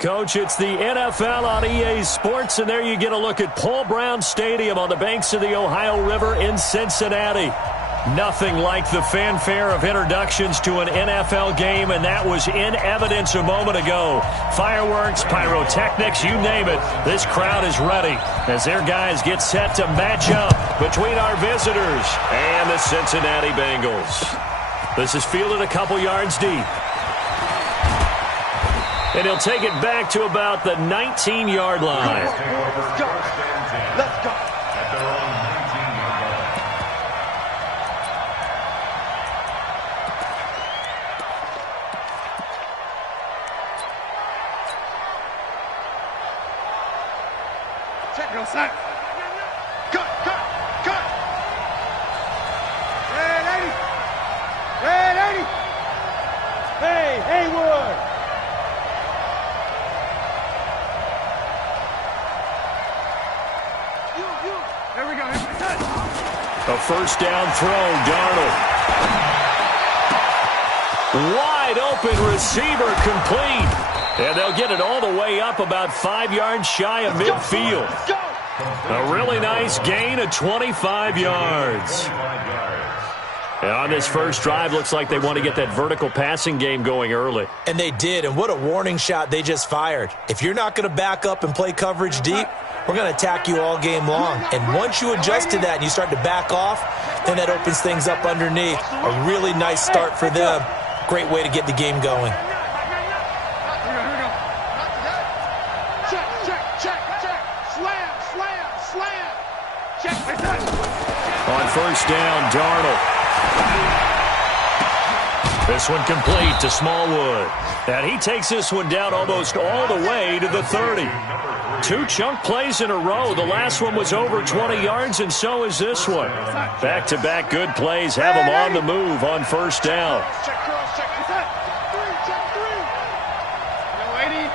Coach, it's the NFL on EA Sports, and there you get a look at Paul Brown Stadium on the banks of the Ohio River in Cincinnati. Nothing like the fanfare of introductions to an NFL game, and that was in evidence a moment ago. Fireworks, pyrotechnics, you name it. This crowd is ready as their guys get set to match up between our visitors and the Cincinnati Bengals. This is fielded a couple yards deep. And he'll take it back to about the 19-yard line. Let's go. Let's go. Check your side. Cut. Red 80. Hey, Haywood. There we go. A first down throw, Darnold. Wide open receiver complete. And they'll get it all the way up about 5 yards shy of midfield. A really nice gain of 25 yards. And on this first drive, looks like they want to get that vertical passing game going early. And they did, and what a warning shot they just fired. If you're not going to back up and play coverage deep, we're going to attack you all game long. And once you adjust to that and you start to back off, then that opens things up underneath. A really nice start for them. Great way to get the game going. On first down, Darnold. This one complete to Smallwood. And he takes this one down almost all the way to the 30. 2 chunk plays in a row. The last one was over 20 yards, and so is this one. Back-to-back good plays have him on the move on first down. Check cross, check three. No 80.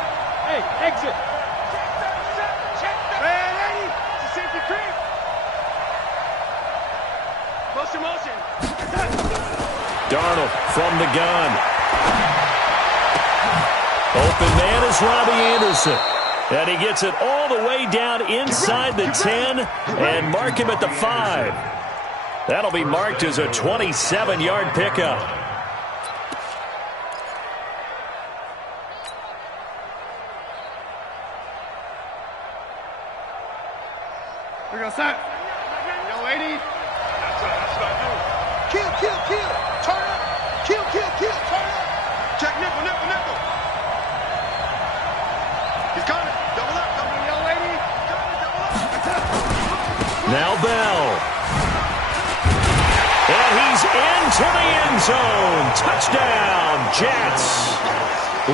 Hey, exit. Red 80. It's a safety creep. Motion. Darnold from the gun. Open man is Robbie Anderson. And he gets it all the way down inside the 10 and mark him at the 5. That'll be marked as a 27-yard pickup. We're going to start. No 80. That's what I do. Kill. Turn up. Kill. Turn up. Check nickel. He's coming. Double up. No 80. Double up. Now Bell. And he's into the end zone. Touchdown, Jets.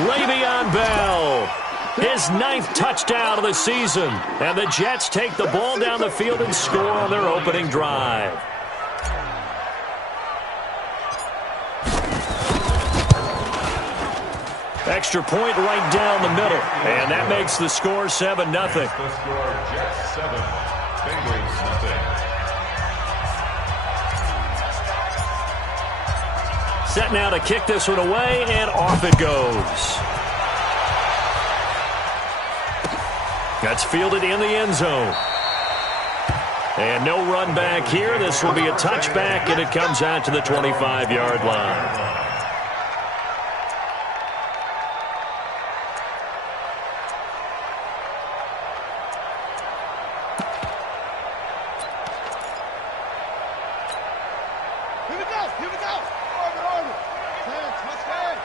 Le'Veon Bell. His 9th touchdown of the season. And the Jets take the ball down the field and score on their opening drive. Extra point right down the middle. And that makes the score 7-0. The score, Jets 7, Bengals nothing. Set now to kick this one away, and off it goes. That's fielded in the end zone. And no run back here. This will be a touchback, and it comes out to the 25-yard line. Here we go. Order. Touch back.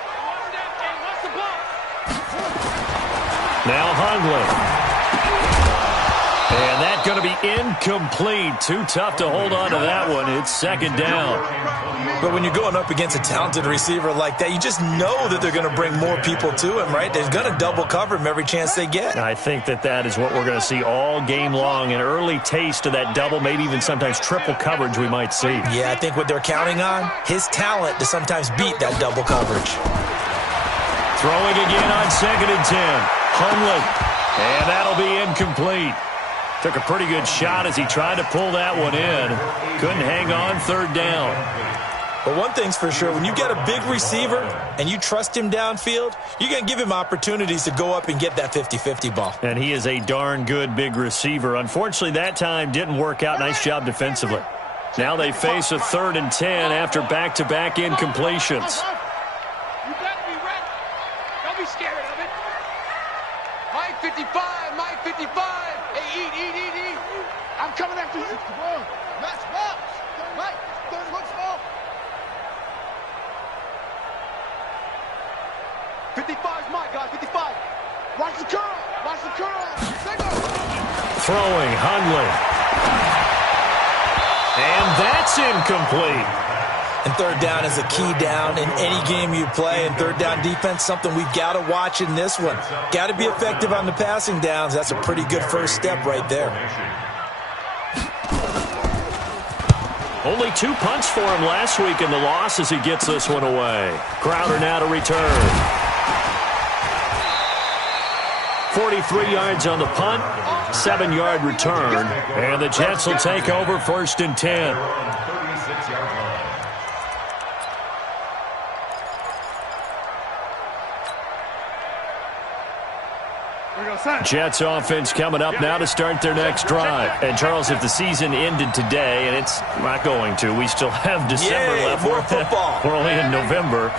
What's the block? Now Hundley. And that's going to be incomplete. Too tough to hold on to that one. It's second down. But when you're going up against a talented receiver like that, you just know that they're going to bring more people to him, right? They're going to double cover him every chance they get. I think that is what we're going to see all game long. An early taste of that double, maybe even sometimes triple coverage we might see. Yeah, I think what they're counting on, his talent to sometimes beat that double coverage. Throwing again on 2nd and 10. Hundley. And that'll be incomplete. Took a pretty good shot as he tried to pull that one in. Couldn't hang on, 3rd down. But one thing's for sure, when you get a big receiver and you trust him downfield, you're going to give him opportunities to go up and get that 50-50 ball. And he is a darn good big receiver. Unfortunately, that time didn't work out. Nice job defensively. Now they face a 3rd and 10 after back-to-back incompletions. You better be ready. Don't be scared of it. Mike 55, Mike 55. Hey, eat. I'm coming after you. Match box. Mike, don't look small. 55's Mike, guys, 55. Watch the curl. Watch the curl. Throwing, Hundley. And that's incomplete. And 3rd down is a key down in any game you play. And 3rd down defense, something we've got to watch in this one. Got to be effective on the passing downs. That's a pretty good first step right there. Only 2 punts for him last week in the loss as he gets this one away. Crowder now to return. 43 yards on the punt, 7-yard return, and the Jets will take over 1st and 10. Jets offense coming up now to start their next drive. And, Charles, if the season ended today, and it's not going to, we still have December left. More football. We're only in November.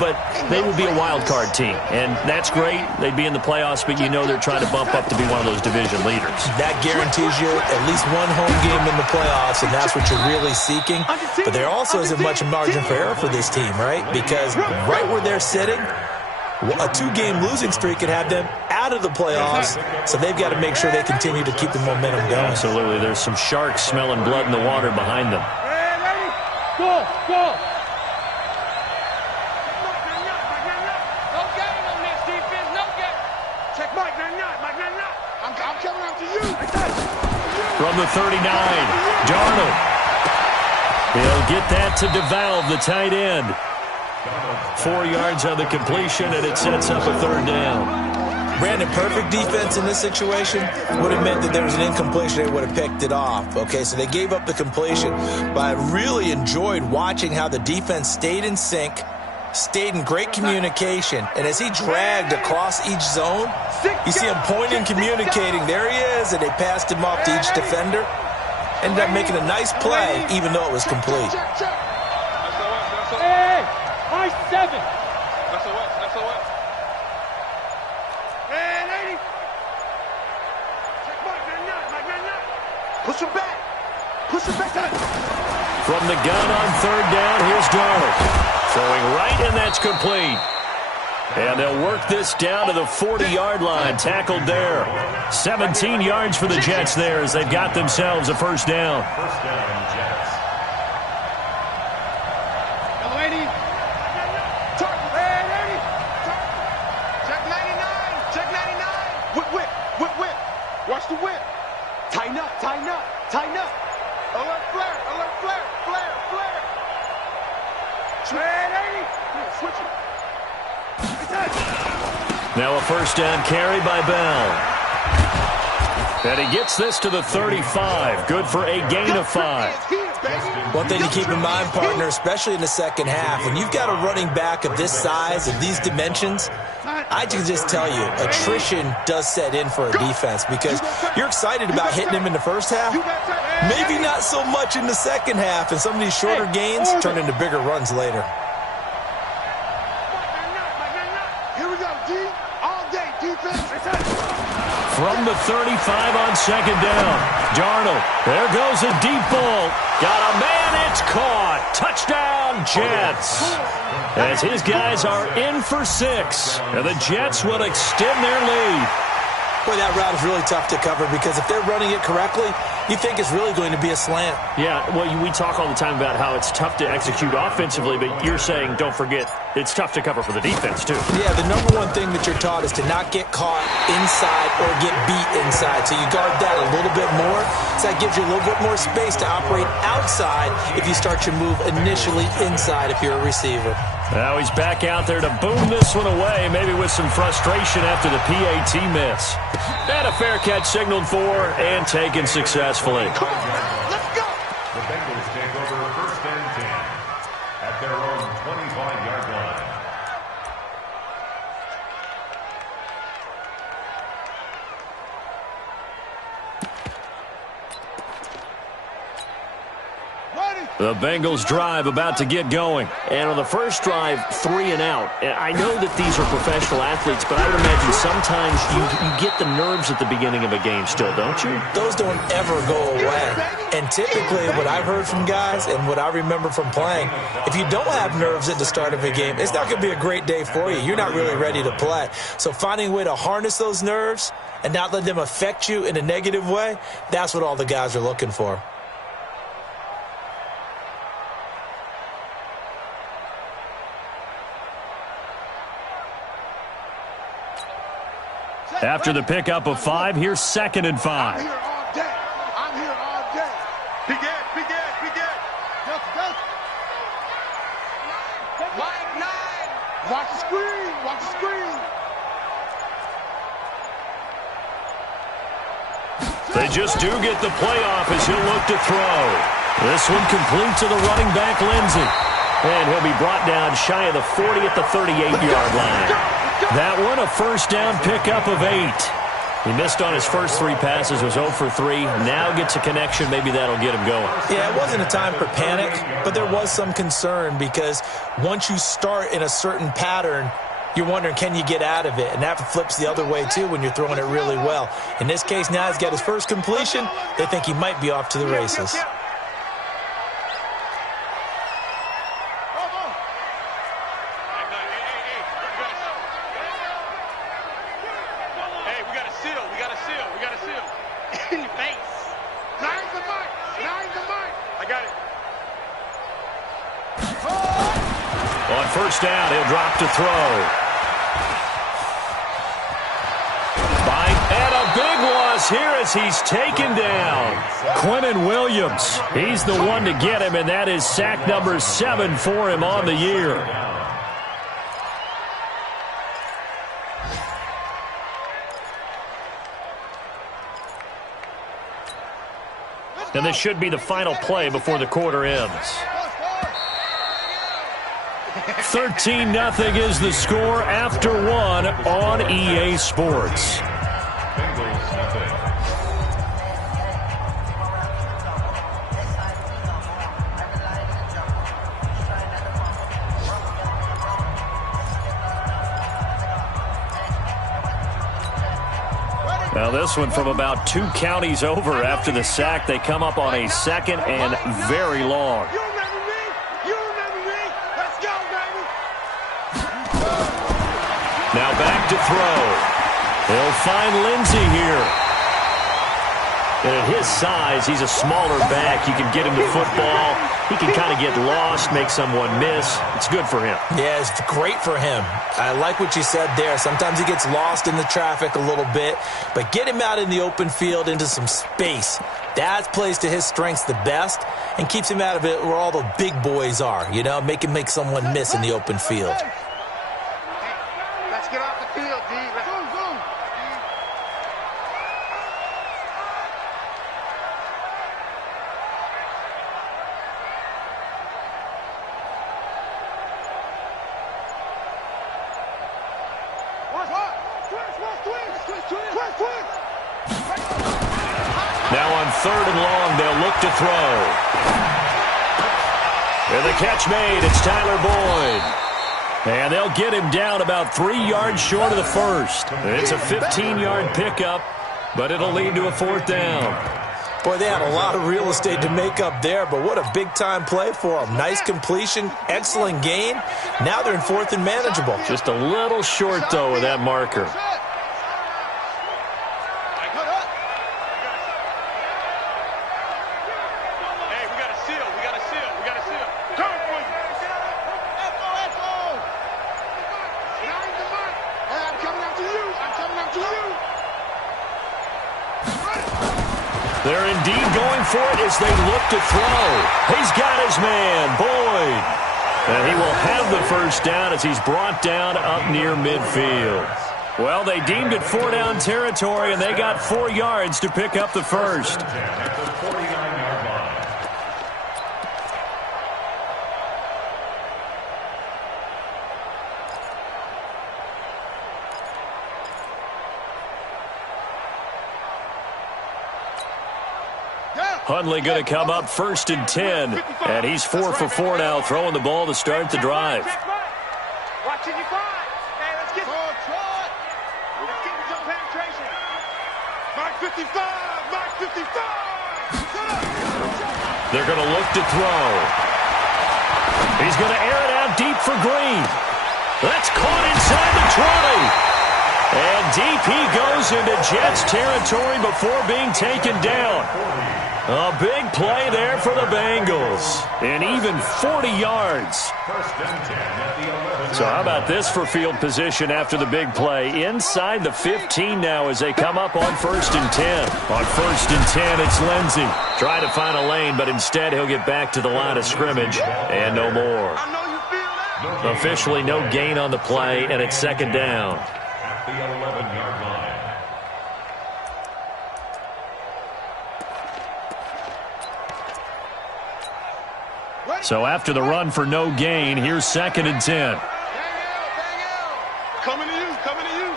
But they would be a wild card team. And that's great. They'd be in the playoffs, but you know they're trying to bump up to be one of those division leaders. That guarantees you at least one home game in the playoffs, and that's what you're really seeking. But there also isn't much margin for error for this team, right? Because right where they're sitting, a 2-game losing streak could have them out of the playoffs, so they've got to make sure they continue to keep the momentum going. Absolutely. There's some sharks smelling blood in the water behind them. Go. No game on this defense. No game. Check Mike. I'm coming after you. From the 39, Darnold. He'll get that to DeValve, the tight end. 4 yards on the completion, and it sets up a 3rd down. Brandon, perfect defense in this situation would have meant that there was an incompletion. They would have picked it off. Okay, so they gave up the completion. But I really enjoyed watching how the defense stayed in sync, stayed in great communication, and as he dragged across each zone, you see him pointing, communicating. There he is, and they passed him off to each defender. Ended up making a nice play, even though it was complete. Hey, I-7. SOS. Hey, 80. Check Mike, man. Push him back. From the gun on 3rd down, here's Darnold. Throwing right, and that's complete. And they'll work this down to the 40-yard line. Tackled there. 17 yards for the Jets there as they've got themselves a 1st down. First down, Jets. Hello, 80. Check 99. Whip. Watch the whip. Tighten up. Alert flare. Trade 80. Switch it. Now a 1st down carry by Bell. And he gets this to the 35. Good for a gain of 5. One thing to keep in mind, partner, especially in the second half, when you've got a running back of this size, of these dimensions, I can just tell you, attrition does set in for a defense because you're excited about hitting him in the first half. Maybe not so much in the second half, and some of these shorter gains turn into bigger runs later. Here we go, D. All day, defense. From the 35 on 2nd down. Darnold. There goes a deep ball. Got a man. It's caught. Touchdown, Jets. As his guys are in for 6. And the Jets will extend their lead. Boy, that route is really tough to cover because if they're running it correctly, you think it's really going to be a slant. Yeah, well, we talk all the time about how it's tough to execute offensively, but you're saying, don't forget, it's tough to cover for the defense, too. Yeah, the number one thing that you're taught is to not get caught inside or get beat inside. So you guard that a little bit more. So that gives you a little bit more space to operate outside if you start your move initially inside if you're a receiver. Now he's back out there to boom this one away, maybe with some frustration after the PAT miss. And a fair catch signaled for and taken successfully. Let's go. The Bengals take over 1st and 10 at 49-yard line. The Bengals drive about to get going. And on the first drive, 3 and out. I know that these are professional athletes, but I would imagine sometimes you get the nerves at the beginning of a game still, don't you? Those don't ever go away. And typically what I've heard from guys and what I remember from playing, if you don't have nerves at the start of a game, it's not going to be a great day for you. You're not really ready to play. So finding a way to harness those nerves and not let them affect you in a negative way, that's what all the guys are looking for. After the pickup of 5, here's 2nd and 5. I'm here all day. I'm here all day. Begin. Line 9. Watch the screen. Watch the screen. They just do get the playoff as he'll look to throw. This one complete to the running back, Lindsey. And he'll be brought down shy of the 40 at the 38-yard line. That one, a first down pickup of 8. He missed on his first 3 passes, was 0 for 3. Now gets a connection. Maybe that'll get him going. Yeah, it wasn't a time for panic, but there was some concern because once you start in a certain pattern, you're wondering, can you get out of it? And that flips the other way, too, when you're throwing it really well. In this case, now he's got his first completion. They think he might be off to the races. First down, he'll drop to throw. And a big loss here as he's taken down. Quinnen Williams, he's the one to get him, and that is sack number 7 for him on the year. And this should be the final play before the quarter ends. 13-0 is the score after 1 on EA Sports. Bengals nothing. Now this one from about 2 counties over after the sack. They come up on a 2nd and very long. Now back to throw. They'll find Lindsey here. And at his size, he's a smaller back. You can get him the football. He can kind of get lost, make someone miss. It's good for him. Yeah, it's great for him. I like what you said there. Sometimes he gets lost in the traffic a little bit. But get him out in the open field into some space. That plays to his strengths the best and keeps him out of it where all the big boys are. You know, make him make someone miss in the open field. Let's get off the field, D. Let's go. Now on 3rd and long, they'll look to throw. And the catch made. It's Tyler Boyd. And they'll get him down about 3 yards short of the first. It's a 15-yard pickup, but it'll lead to a 4th down. Boy, they had a lot of real estate to make up there, but what a big-time play for them. Nice completion, excellent gain. Now they're in 4th and manageable. Just a little short, though, with that marker. They're indeed going for it as they look to throw. He's got his man, Boyd. And he will have the first down as he's brought down up near midfield. Well, they deemed it 4-down territory, and they got 4 yards to pick up the first. At the 49-yard line. 49 Hundley going to come up 1st and 10. And he's 4 for 4 now, throwing the ball to start the drive. Watch it, you find. Hey, let's get Let's get some penetration. Mark 55, Mark 55. They're going to look to throw. He's going to air it out deep for Green. That's caught inside the 20. And deep he goes into Jets territory before being taken down. A big play there for the Bengals. And even 40 yards. So how about this for field position after the big play? Inside the 15 now as they come up on 1st and 10. On 1st and 10, it's Lindsey. Trying to find a lane, but instead he'll get back to the line of scrimmage. And no more. Officially no gain on the play, and it's 2nd down. At the 11-yard line. So after the run for no gain, here's 2nd and 10. Coming to you, coming to you.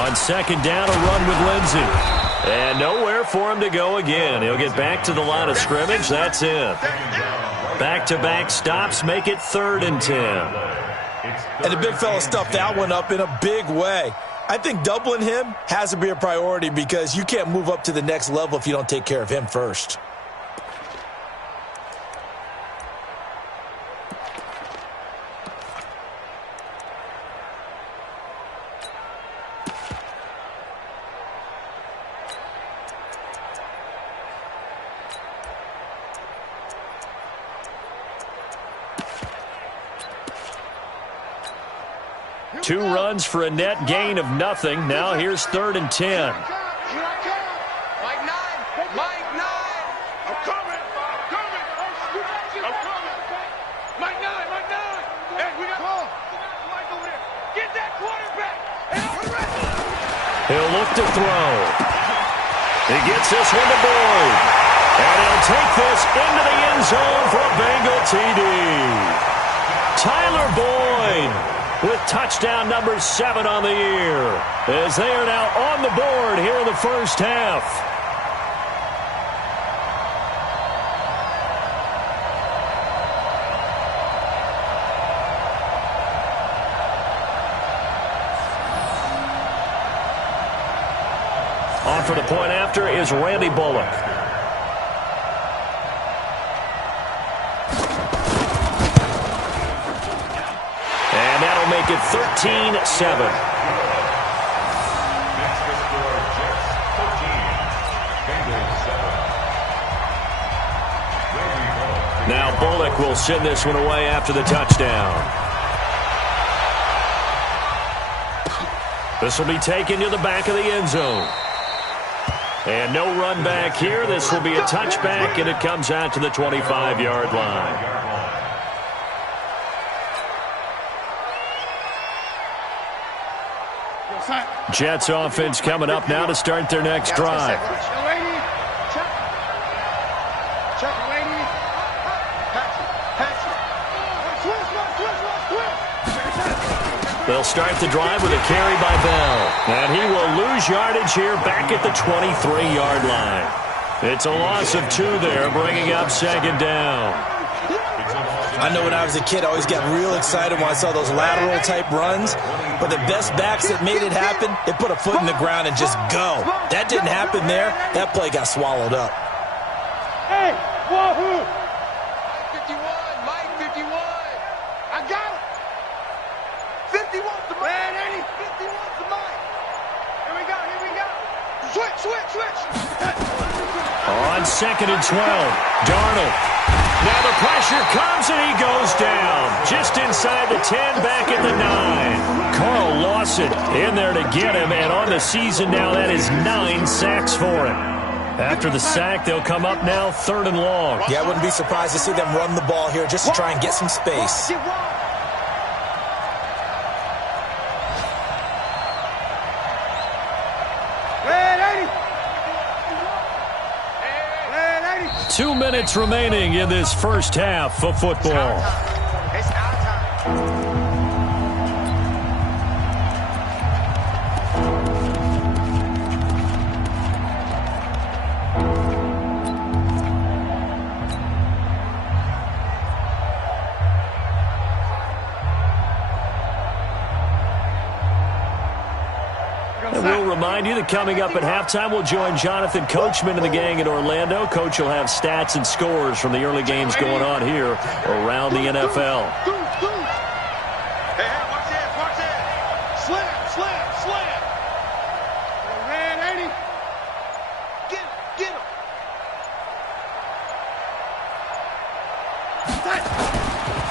On 2nd down, a run with Lindsey. And nowhere for him to go again. He'll get back to the line of scrimmage. That's it. Back-to-back stops make it 3rd and 10. And the big fella stuffed that one up in a big way. I think doubling him has to be a priority because you can't move up to the next level if you don't take care of him first. Two runs for a net gain of nothing. Now here's 3rd and 10. Here I come. Mike 9. Mike 9. I'm coming. I'm coming. I'm coming. Mike 9. Mike 9. Hey, we got Mike over there. Get that quarterback. He'll look to throw. He gets this one to Boyd. And he'll take this into the end zone for a Bengal TD. Tyler Boyd with touchdown number 7 on the year, as they are now on the board here in the first half. On for the point after is Randy Bullock. Make it 13-7. Now Bullock will send this one away after the touchdown. This will be taken to the back of the end zone. And no run back here. This will be a touchback, and it comes out to the 25-yard line. Jets offense coming up now to start their next drive. They'll start the drive with a carry by Bell. And he will lose yardage here back at the 23-yard line. It's a loss of 2 there, bringing up 2nd down. I know when I was a kid, I always got real excited when I saw those lateral-type runs. But the best backs that made it happen, they put a foot in the ground and just go. That didn't happen there. That play got swallowed up. Hey, wahoo! Mike 51, Mike 51. I got it. 51 to Mike. 51 to Mike. Here we go, here we go. Switch. On 2nd and 12, Darnold. Now the pressure comes and he goes down. Just inside the 10, back at the 9. Carl Lawson in there to get him, and on the season now that is 9 sacks for him. After the sack, they'll come up now 3rd and long. Yeah, I wouldn't be surprised to see them run the ball here just to try and get some space. 2 minutes remaining in this first half of football. It's our time. And we'll remind you that coming up at halftime, we'll join Jonathan Coachman and the gang in Orlando. Coach will have stats and scores from the early games going on here around the NFL. Hey, watch this, watch this. Slam, slam, slam. Man, ain't he? Get him, get him.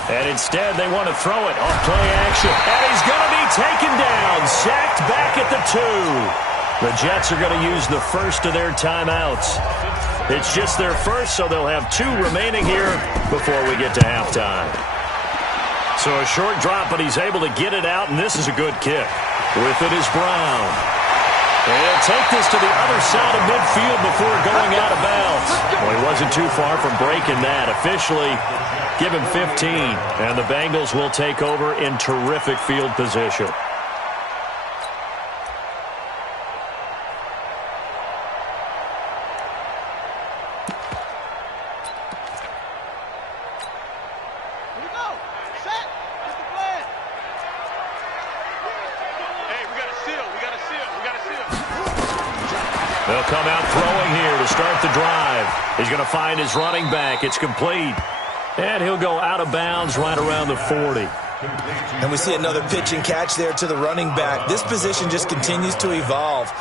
And instead, they want to throw it off play action. And he's going to be taken down, sacked back at the 2. The Jets are going to use the first of their timeouts. It's just their first, so they'll have 2 remaining here before we get to halftime. So a short drop, but he's able to get it out, and this is a good kick. With it is Brown. And he'll take this to the other side of midfield before going out of bounds. Well, he wasn't too far from breaking that. Officially, give him 15, and the Bengals will take over in terrific field position. Here we go. Set. That's the plan. Hey, we got to seal. We got to seal. We got to seal. They'll come out throwing here to start the drive. He's going to find his running back. It's complete. And he'll go out of bounds right around the 40. And we see another pitch and catch there to the running back. This position just continues to evolve.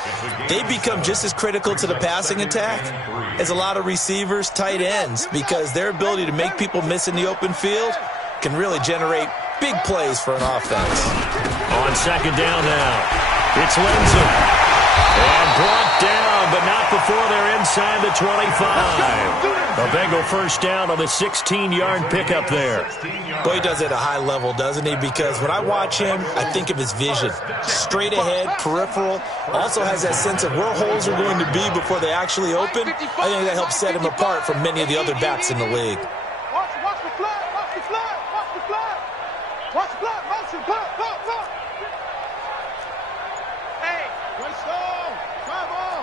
They become just as critical to the passing attack as a lot of receivers, tight ends, because their ability to make people miss in the open field can really generate big plays for an offense. On second down now, it's Lindsey. And brought down, but not before they're inside the 25. A Bengal first down on the 16-yard pickup there. Boy, he does it at a high level, doesn't he? Because when I watch him, I think of his vision. Straight ahead, peripheral. Also has that sense of where holes are going to be before they actually open. I think that helps set him apart from many of the other backs in the league. Watch the flag. Watch the flag. Watch the flag. Watch the flag. Motion. Flag. Hey. Right stone. Drive on.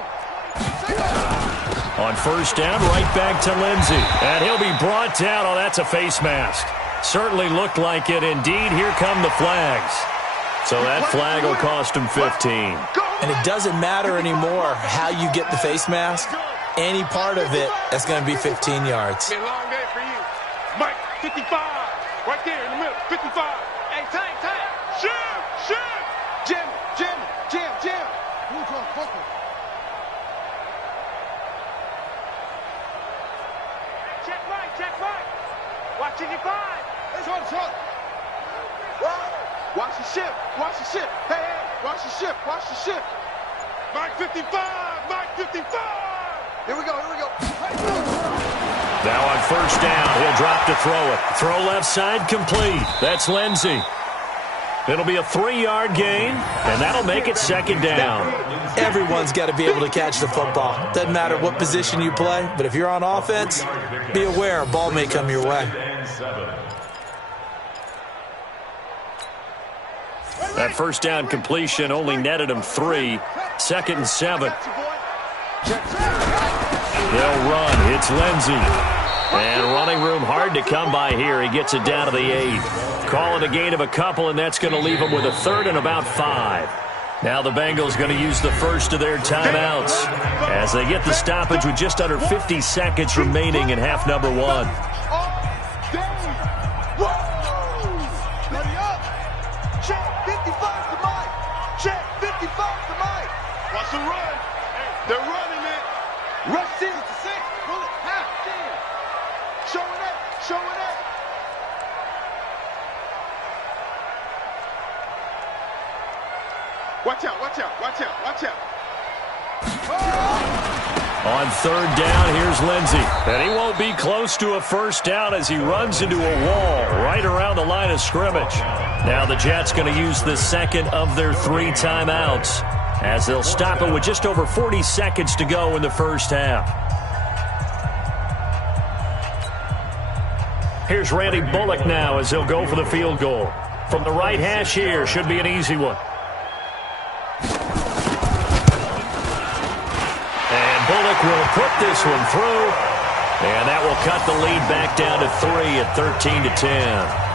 On first down, right back to Lindsey. And he'll be brought down. Oh, that's a face mask. Certainly looked like it. Indeed, here come the flags. So that flag will cost him 15. And it doesn't matter anymore how you get the face mask. Any part of it, that's going to be 15 yards. It's been a long day for you. Mike, 55. Right there in the middle. 55. Hey, time. Shoot. Jam. Who's on focus? Check right. Watch it, you find. Short. Watch the ship. Hey, watch the ship. Mike 55. Here we go. Now on first down, he'll drop to throw it. Throw left side complete. That's Lindsey. It'll be a 3-yard gain, and that'll make it second down. Everyone's got to be able to catch the football. Doesn't matter what position you play, but if you're on offense, be aware a ball may come your way. That first down completion only netted him 3. 2nd and 7. They'll run. It's Lindsey. And running room hard to come by here. He gets it down to the 8. Call it a gain of a couple, and that's going to leave him with a 3rd and about 5. Now the Bengals going to use the first of their timeouts as they get the stoppage with just under 50 seconds remaining in half number 1. Check 55 to Mike. Watch the run. They're running it. Rush in to 6. Pull it. Half. Showing it. Watch out. On third down, here's Lindsey. And he won't be close to a first down as he runs into a wall right around the line of scrimmage. Now the Jets going to use the second of their 3 timeouts as they'll stop it with just over 40 seconds to go in the first half. Here's Randy Bullock now as he'll go for the field goal. From the right hash here, should be an easy one. And Bullock will put this one through. And that will cut the lead back down to 3 at 13-10.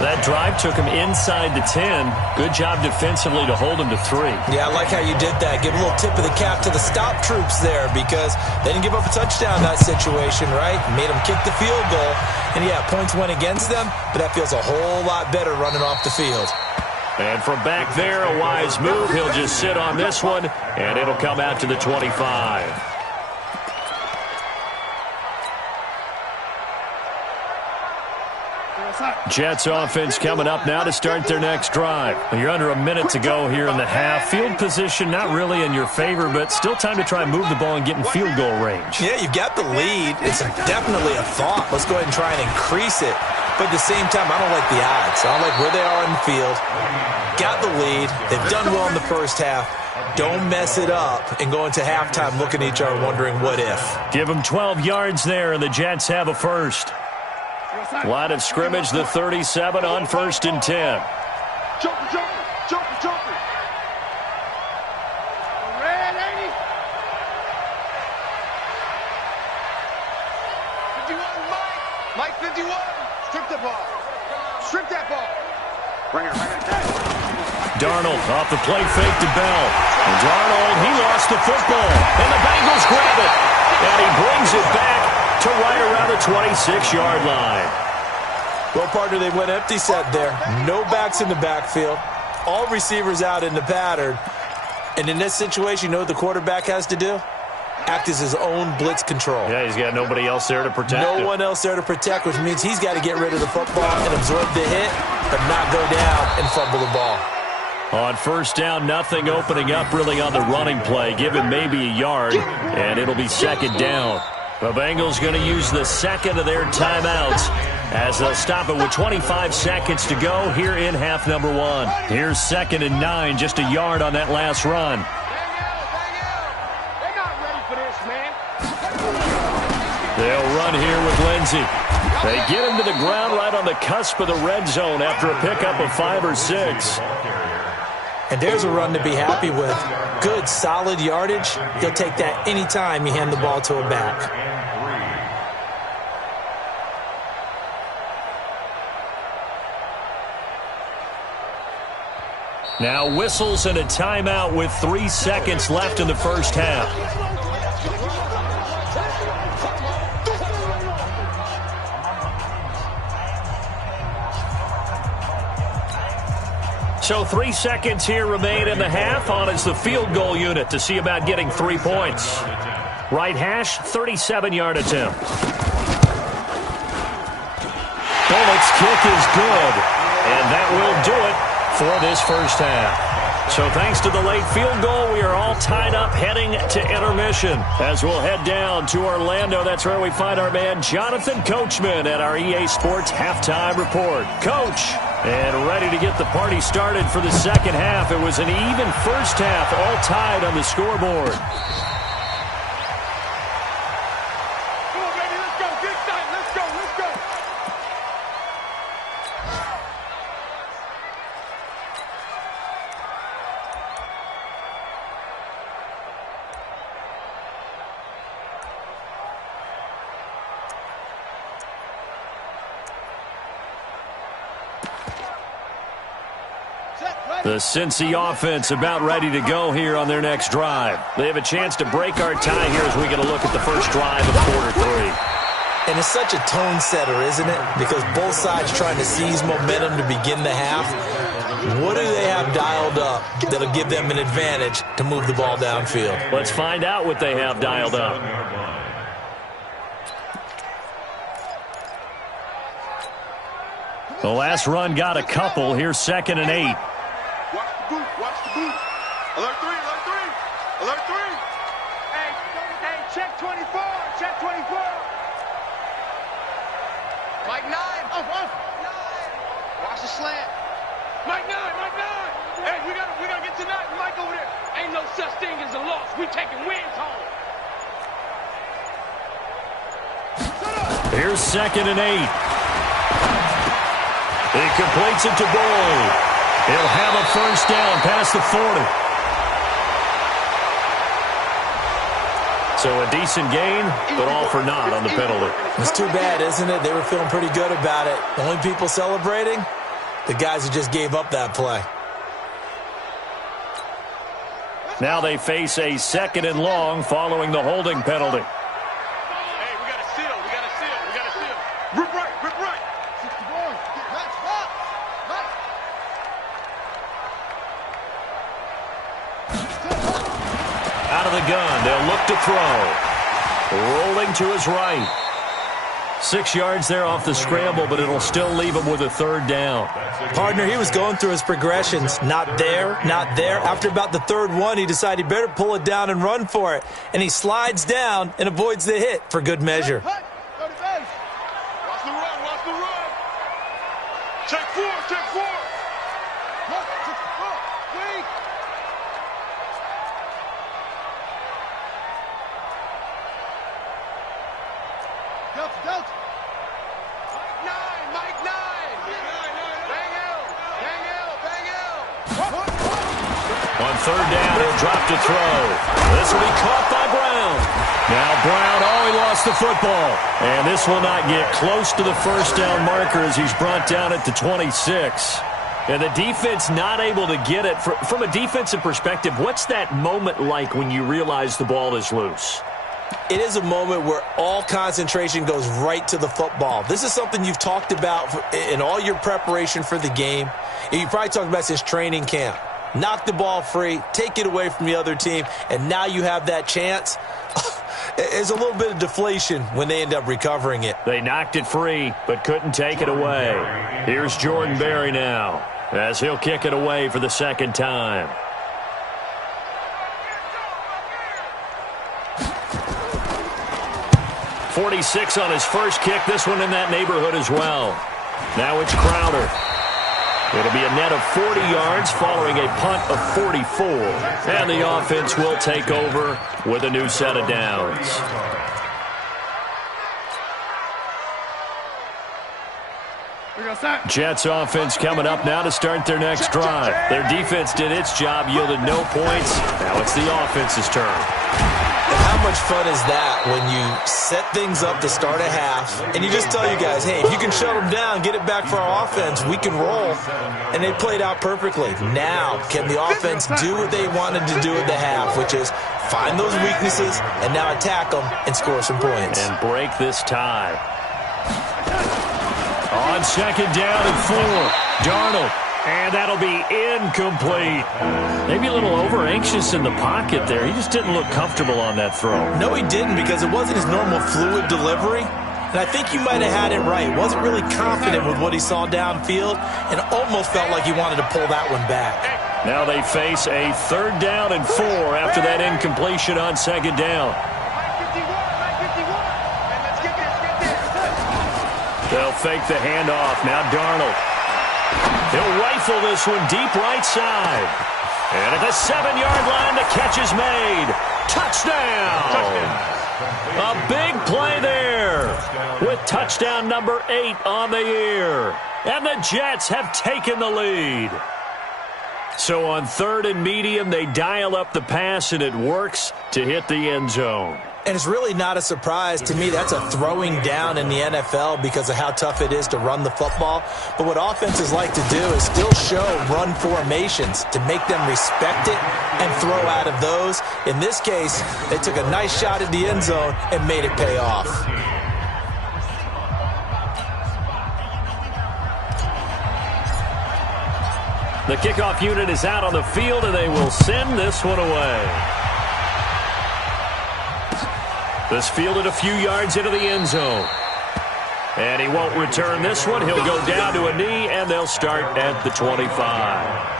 That drive took him inside the 10. Good job defensively to hold him to 3. Yeah, I like how you did that. Give a little tip of the cap to the stop troops there because they didn't give up a touchdown in that situation, right? Made them kick the field goal. And, yeah, points went against them, but that feels a whole lot better running off the field. And from back there, a wise move. He'll just sit on this one, and it'll come out to the 25. Jets offense coming up now to start their next drive. You're under a minute to go here in the half. Field position not really in your favor, but still time to try and move the ball and get in field goal range. Yeah, you've got the lead. It's definitely a thought. Let's go ahead and try and increase it. But at the same time, I don't like the odds. I don't like where they are in the field. Got the lead. They've done well in the first half. Don't mess it up and go into halftime looking at each other wondering what if. Give them 12 yards there, and the Jets have a first. Line of scrimmage, the 37 on 1st and 10. Jumper, jumper, jumper, jumper. Red 80. 51, Mike. Mike 51. Strip the ball. Strip that ball. Bring it, bring it. Darnold off the play fake to Bell. And Darnold, he lost the football. And the Bengals grab it. And he brings it back to right around the 26-yard line. Well, partner, they went empty set there. No backs in the backfield. All receivers out in the pattern. And in this situation, you know what the quarterback has to do? Act as his own blitz control. Yeah, he's got nobody else there to protect him. No one else there to protect, which means he's got to get rid of the football and absorb the hit, but not go down and fumble the ball. On 1st down, nothing opening up really on the running play. Give him maybe a yard, and it'll be 2nd down. The Bengals going to use the second of their timeouts as they'll stop it with 25 seconds to go here in half number 1. Here's 2nd and 9, just a yard on that last run. They're not ready for this, man. They'll run here with Lindsey. They get him to the ground right on the cusp of the red zone after a pickup of 5 or 6. And there's a run to be happy with. Good, solid yardage. He'll take that anytime you hand the ball to a back. Now whistles and a timeout with 3 seconds left in the first half. So 3 seconds here remain in the half. On is the field goal unit to see about getting 3 points. Right hash, 37-yard attempt. Bullock's kick is good, and that will do it for this first half. So thanks to the late field goal, we are all tied up heading to intermission. As we'll head down to Orlando, that's where we find our man Jonathan Coachman at our EA Sports Halftime Report. Coach, and ready to get the party started for the second half. It was an even first half, all tied on the scoreboard. Come on, baby, let's go. Get excited. Let's go, let's go. The Cincy offense about ready to go here on their next drive. They have a chance to break our tie here as we get a look at the first drive of quarter 3. And it's such a tone setter, isn't it? Because both sides trying to seize momentum to begin the half. What do they have dialed up that'll give them an advantage to move the ball downfield? Let's find out what they have dialed up. The last run got a couple. Here's 2nd and 8. Watch the boot, watch the boot. Alert 3, alert 3, alert 3. Hey, check 24, check 24. Mike 9, off. 9. Watch the slant. Mike 9, Mike 9. Hey, we gotta get tonight. Mike over there. Ain't no such thing as a loss. We taking wins home. Here's 2nd and 8. He completes it to Boyd. He'll have a first down past the 40. So a decent gain, but all for naught on the penalty. It's too bad, isn't it? They were feeling pretty good about it. The only people celebrating, the guys who just gave up that play. Now they face a 2nd and long following the holding penalty. Hey, we got to seal. We got to seal. We got to seal. Rip right. Rip right. 61. Match. Out of the gun, they'll look to throw. Rolling to his right. 6 yards there off the scramble, but it'll still leave him with a 3rd down. Partner, he was going through his progressions. Not there, not there. After about the 3rd one, he decided he better pull it down and run for it. And he slides down and avoids the hit for good measure. Watch the run. Watch the run. Check 4. Check 4. Wait. Delta. Mike 9. Bang L. On 3rd down, he'll drop to throw. This will be caught by Brown. Now Brown, he lost the football. And this will not get close to the first down marker as he's brought down at the 26. And the defense not able to get it. From a defensive perspective, what's that moment like when you realize the ball is loose? It is a moment where all concentration goes right to the football. This is something you've talked about in all your preparation for the game. And you probably talked about since training camp. Knock the ball free, take it away from the other team, and now you have that chance. There's a little bit of deflation when they end up recovering it. They knocked it free, but couldn't take it away. Here's Jordan Berry now, as he'll kick it away for the 2nd time. .46 on his first kick. This one in that neighborhood as well. Now it's Crowder. It'll be a net of 40 yards following a punt of 44. And the offense will take over with a new set of downs. Jets offense coming up now to start their next drive. Their defense did its job, yielded no points. Now it's the offense's turn. And how much fun is that when you set things up to start a half and you just tell you guys, hey, if you can shut them down, get it back for our offense, we can roll. And they played out perfectly. Now, can the offense do what they wanted to do at the half, which is find those weaknesses and now attack them and score some points. And break this tie. On 2nd down and 4, Darnold. And that'll be incomplete. Maybe a little over-anxious in the pocket there. He just didn't look comfortable on that throw. No, he didn't, because it wasn't his normal fluid delivery. And I think you might have had it right. Wasn't really confident with what he saw downfield and almost felt like he wanted to pull that one back. Now they face a 3rd down and 4 after that incompletion on 2nd down. They'll fake the handoff. Now Darnold. He'll rifle this one deep right side. And at the 7-yard line, the catch is made. Touchdown! A big play there with touchdown number 8 on the year. And the Jets have taken the lead. So on 3rd and medium, they dial up the pass, and it works to hit the end zone. And it's really not a surprise to me. That's a throwing down in the NFL because of how tough it is to run the football. But what offenses like to do is still show run formations to make them respect it and throw out of those. In this case, they took a nice shot at the end zone and made it pay off. The kickoff unit is out on the field, and they will send this one away. This fielded a few yards into the end zone. And he won't return this one. He'll go down to a knee, and they'll start at the 25.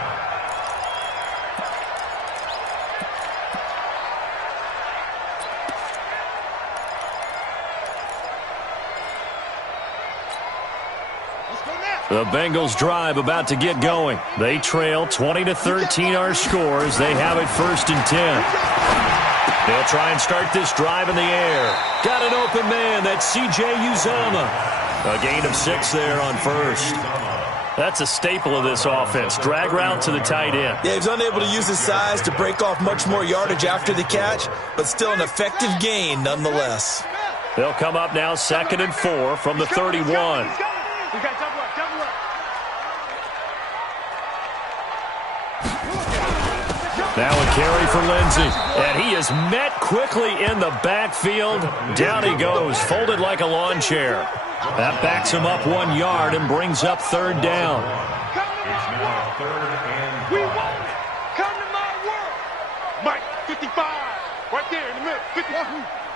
The Bengals drive about to get going. They trail 20-13 our scores. They have it 1st and 10. They'll try and start this drive in the air. Got an open man. That's C.J. Uzomah. A gain of 6 there on 1st. That's a staple of this offense. Drag route to the tight end. Yeah, he's unable to use his size to break off much more yardage after the catch, but still an effective gain nonetheless. They'll come up now 2nd and 4 from the 31. Now a carry for Lindsey, and he is met quickly in the backfield. Down he goes, folded like a lawn chair. That backs him up 1 yard and brings up 3rd down. It's now 3rd and 5. We want it. Come to my world. Mike, 55. Right there in the middle. 50.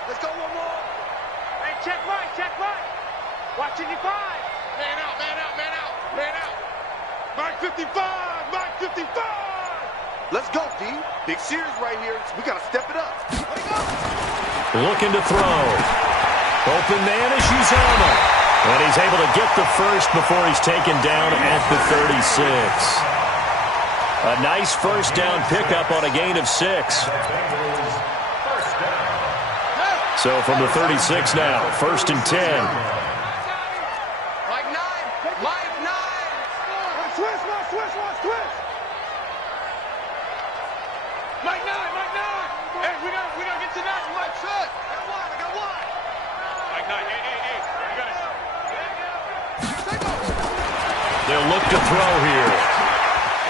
Let's go one more. Hey, check right, check right. Watch 55. Man out, man out, man out, man out. Mike 55, Mike 55. Let's go, D. Big series right here. We got to step it up. Let it go. Looking to throw. Open man is Uzama. And he's able to get the first before he's taken down at the 36. A nice first down pickup on a gain of 6. So from the 36 now, 1st and 10. Mike 9. Mike 9. Twist, Mike, twist, Mike, twist. Mike 9, Mike 9. Hey, we gotta get to that. Mike should. I got one. Mike 9, hey. You got it. They'll look to throw here.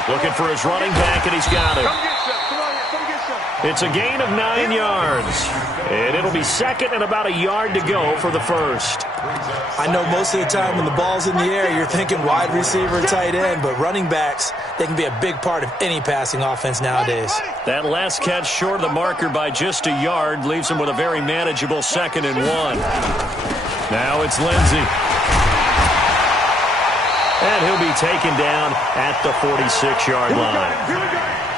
Looking for his running back, and he's got it. Come get some. Come on here. Come get some. It's a gain of 9 yards. And it'll be 2nd and about a yard to go for the first. I know most of the time when the ball's in the air, you're thinking wide receiver, tight end, but running backs, they can be a big part of any passing offense nowadays. That last catch short of the marker by just a yard leaves him with a very manageable 2nd and 1. Now it's Lindsey. And he'll be taken down at the 46-yard line.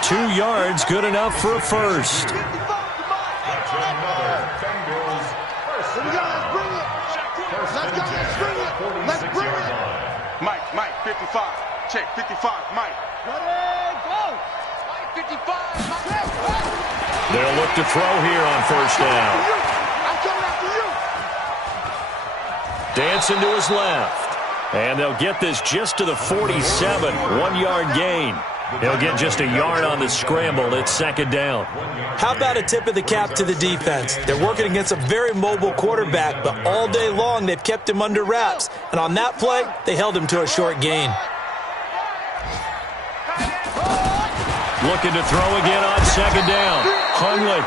2 yards, good enough for a first. Let's bring it. Mike, 55. Check, 55, Mike. Ready, go. Mike, 55. They'll look to throw here on 1st down. I'm coming after you. Dancing to his left. And they'll get this just to the 47, 1-yard gain. He'll get just a yard on the scramble. It's 2nd down. How about a tip of the cap to the defense? They're working against a very mobile quarterback, but all day long they've kept him under wraps. And on that play, they held him to a short gain. Looking to throw again on 2nd down. Hundley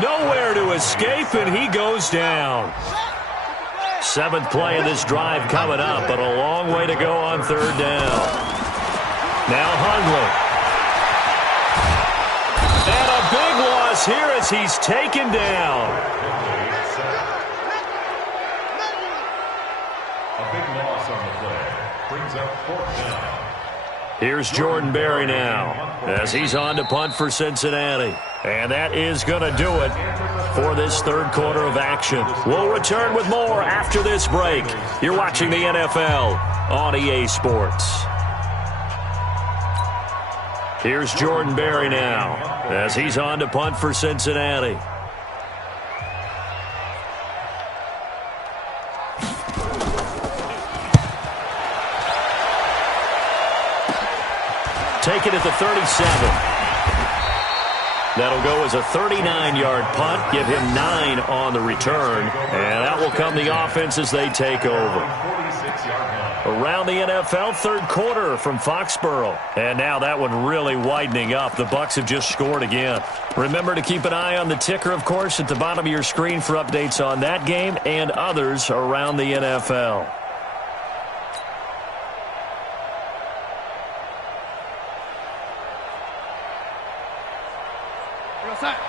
nowhere to escape, and he goes down. 7th play of this drive coming up, but a long way to go on 3rd down. Now Hundley. And a big loss here as he's taken down. A big loss on the play. Brings up 4th down. Here's Jordan Berry now as he's on to punt for Cincinnati. And that is going to do it for this 3rd quarter of action. We'll return with more after this break. You're watching the NFL on EA Sports. Here's Jordan Berry now as he's on to punt for Cincinnati. Taken at the 37. That'll go as a 39-yard punt, give him 9 on the return, and that will come the offense as they take over. Around the NFL, 3rd quarter from Foxborough. And now that one really widening up. The Bucs have just scored again. Remember to keep an eye on the ticker, of course, at the bottom of your screen for updates on that game and others around the NFL.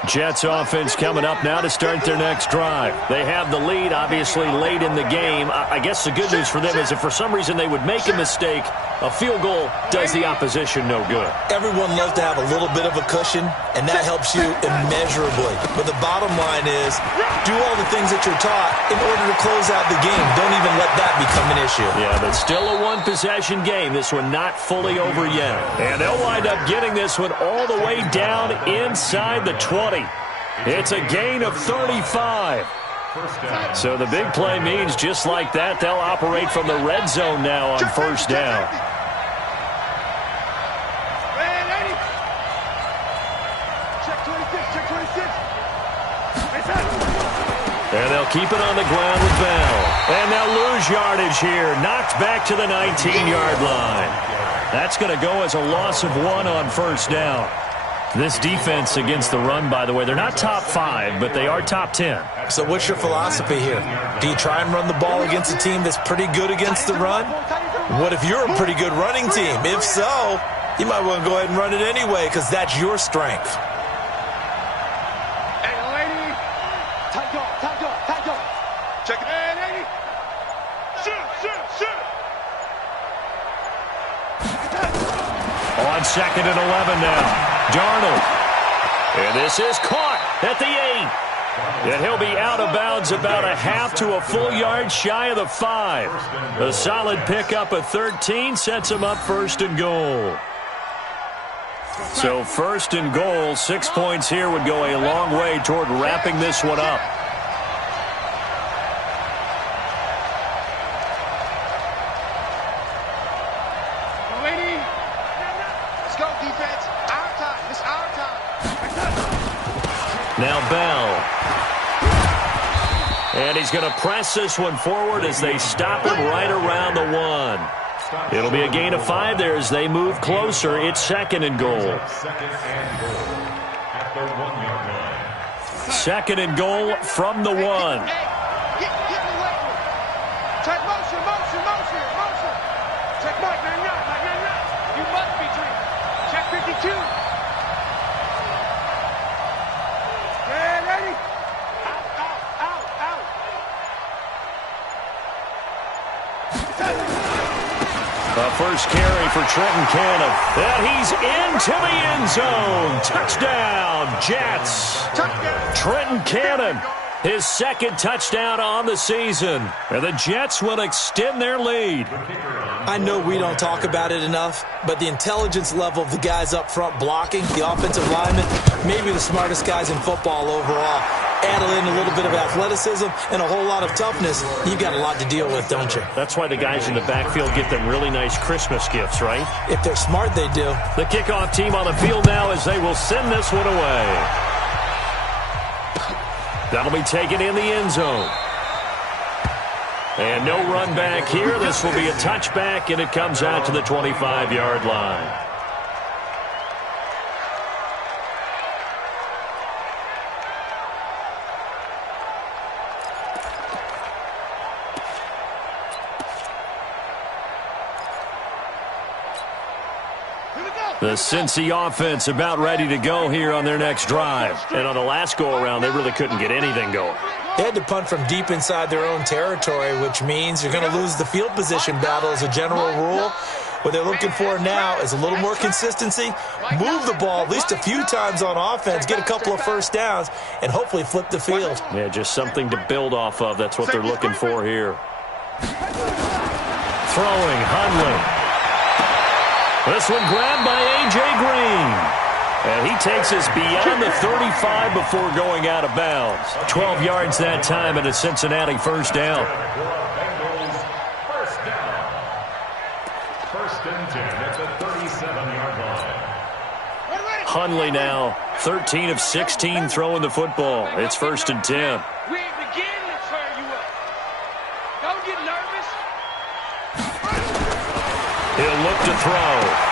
Jets offense coming up now to start their next drive. They have the lead, obviously, late in the game. I guess the good news for them is if for some reason they would make a mistake, a field goal does the opposition no good. Everyone loves to have a little bit of a cushion, and that helps you immeasurably. But the bottom line is, do all the things that you're taught in order to close out the game. Don't even let that become an issue. Yeah, but still a one-possession game. This one not fully over yet. And they'll wind up getting this one all the way down inside the 20. It's a gain of 35. So the big play means just like that, they'll operate from the red zone now on 1st down. And they'll keep it on the ground with Bell. And they'll lose yardage here. Knocked back to the 19-yard line. That's going to go as a loss of 1 on first down. This defense against the run, by the way, they're not top 5, but they are top 10. So what's your philosophy here? Do you try and run the ball against a team that's pretty good against the run? What if you're a pretty good running team? If so, you might want to go ahead and run it anyway because that's your strength. Check it. Hey, shoot. On 2nd and 11 now. Darnold. And this is caught at the 8. And he'll be out of bounds about a half to a full yard shy of the 5. A solid pickup of 13 sets him up 1st and goal. So 1st and goal, 6 points here would go a long way toward wrapping this one up. Now Bell. And he's going to press this one forward as they stop him right around the 1. It'll be a gain of 5 there as they move closer. It's 2nd and goal. 2nd and goal from the 1. Check motion. Check Mike, you must be dreaming. Check 52. The first carry for Trenton Cannon. And he's into the end zone. Touchdown, Jets. Trenton Cannon, his 2nd touchdown on the season. And the Jets will extend their lead. I know we don't talk about it enough, but the intelligence level of the guys up front blocking, the offensive linemen, maybe the smartest guys in football overall. Add in a little bit of athleticism and a whole lot of toughness, you've got a lot to deal with, don't you? That's why the guys in the backfield get them really nice Christmas gifts, right? If they're smart, they do. The kickoff team on the field now as they will send this one away. That'll be taken in the end zone. And no run back here. This will be a touchback, and it comes out to the 25-yard line. The Cincy offense about ready to go here on their next drive. And on the last go-around, they really couldn't get anything going. They had to punt from deep inside their own territory, which means you're going to lose the field position battle as a general rule. What they're looking for now is a little more consistency, move the ball at least a few times on offense, get a couple of first downs, and hopefully flip the field. Yeah, just something to build off of. That's what they're looking for here. Throwing, Hundley. This one grabbed by A.J. Green. And he takes us beyond the 35 before going out of bounds. 12 yards that time and a Cincinnati first down. First and 10 at the 37-yard line. Hundley now, 13 of 16 throwing the football. It's 1st and 10. We ain't beginning to turn you up. Don't get nervous. He'll look to throw.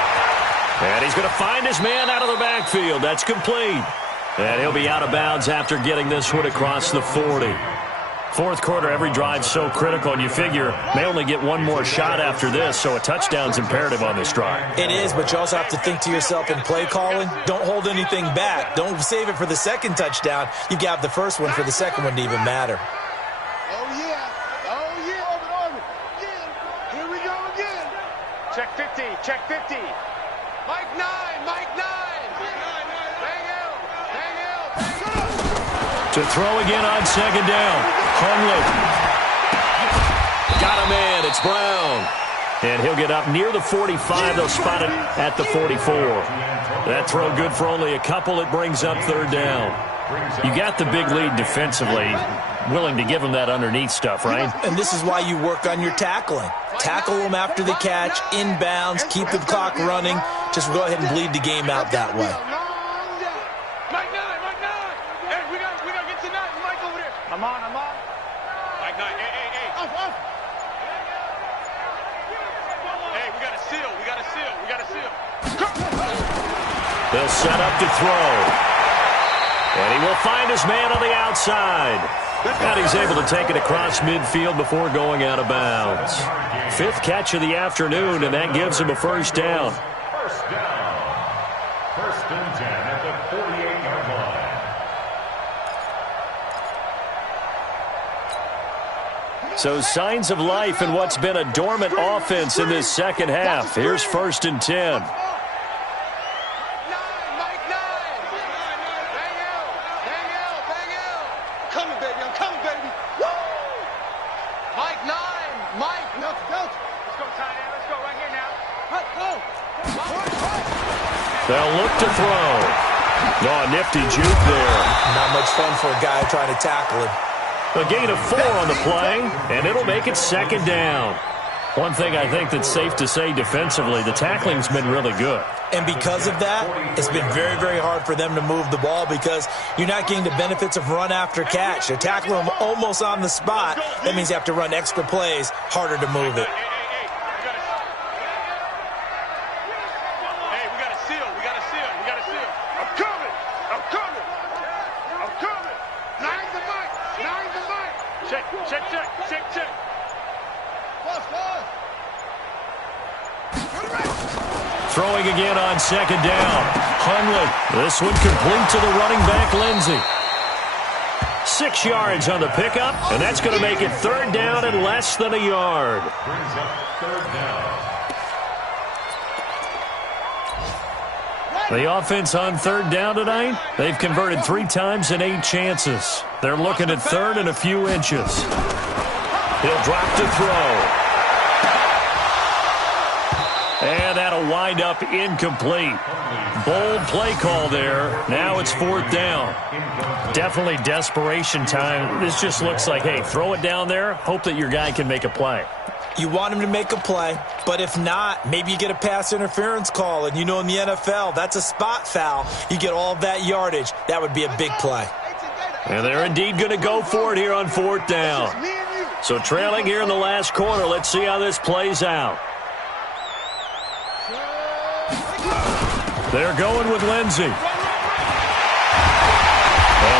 And he's going to find his man out of the backfield. That's complete. And he'll be out of bounds after getting this one across the 40. Fourth quarter, every drive's so critical, and you figure may only get one more shot after this, so a touchdown's imperative on this drive. It is, but you also have to think to yourself in play calling, don't hold anything back. Don't save it for the second touchdown. You got the first one for the second one to even matter. Oh, yeah. Orbit. Yeah. Here we go again. Check 50. Check 50. Mike 9. To throw again on second down. Hundley. Got a man. It's Brown. And he'll get up near the 45. They'll spot it at the 44. That throw good for only a couple. It brings up third down. You got the big lead defensively. Willing to give them that underneath stuff, right? And this is why you work on your tackling. Tackle them after the catch, inbounds, keep the clock running. Just go ahead and bleed the game out that way. Mike 9. I'm on. Mike 9, hey. Off. Hey, we got a seal. They'll set up to throw. And he will find his man on the outside. And he's able to take it across midfield before going out of bounds. 5th catch of the afternoon, and that gives him a first down. First down. 1st and 10 at the 48-yard line. So signs of life in what's been a dormant offense in this second half. Here's 1st and 10. They'll look to throw. Oh, nifty juke there. Not much fun for a guy trying to tackle him. A gain of 4 on the play, and it'll make it 2nd down. One thing I think that's safe to say defensively, the tackling's been really good. And because of that, it's been very, very hard for them to move the ball because you're not getting the benefits of run after catch. They're tackling them almost on the spot. That means you have to run extra plays, harder to move it. Check. Throwing again on 2nd down. Hundley. This one complete to the running back, Lindsey. 6 yards on the pickup, and that's going to make it 3rd down and less than a yard. Brings up 3rd down. The offense on 3rd down tonight, they've converted 3 times in 8 chances. They're looking at 3rd and a few inches. He'll drop to throw. And that'll wind up incomplete. Bold play call there. Now it's 4th down. Definitely desperation time. This just looks like, hey, throw it down there. Hope that your guy can make a play. You want him to make a play, but if not, maybe you get a pass interference call. And you know in the NFL, that's a spot foul. You get all of that yardage. That would be a big play. And they're indeed going to go for it here on 4th down. So trailing here in the last quarter, let's see how this plays out. They're going with Lindsey. And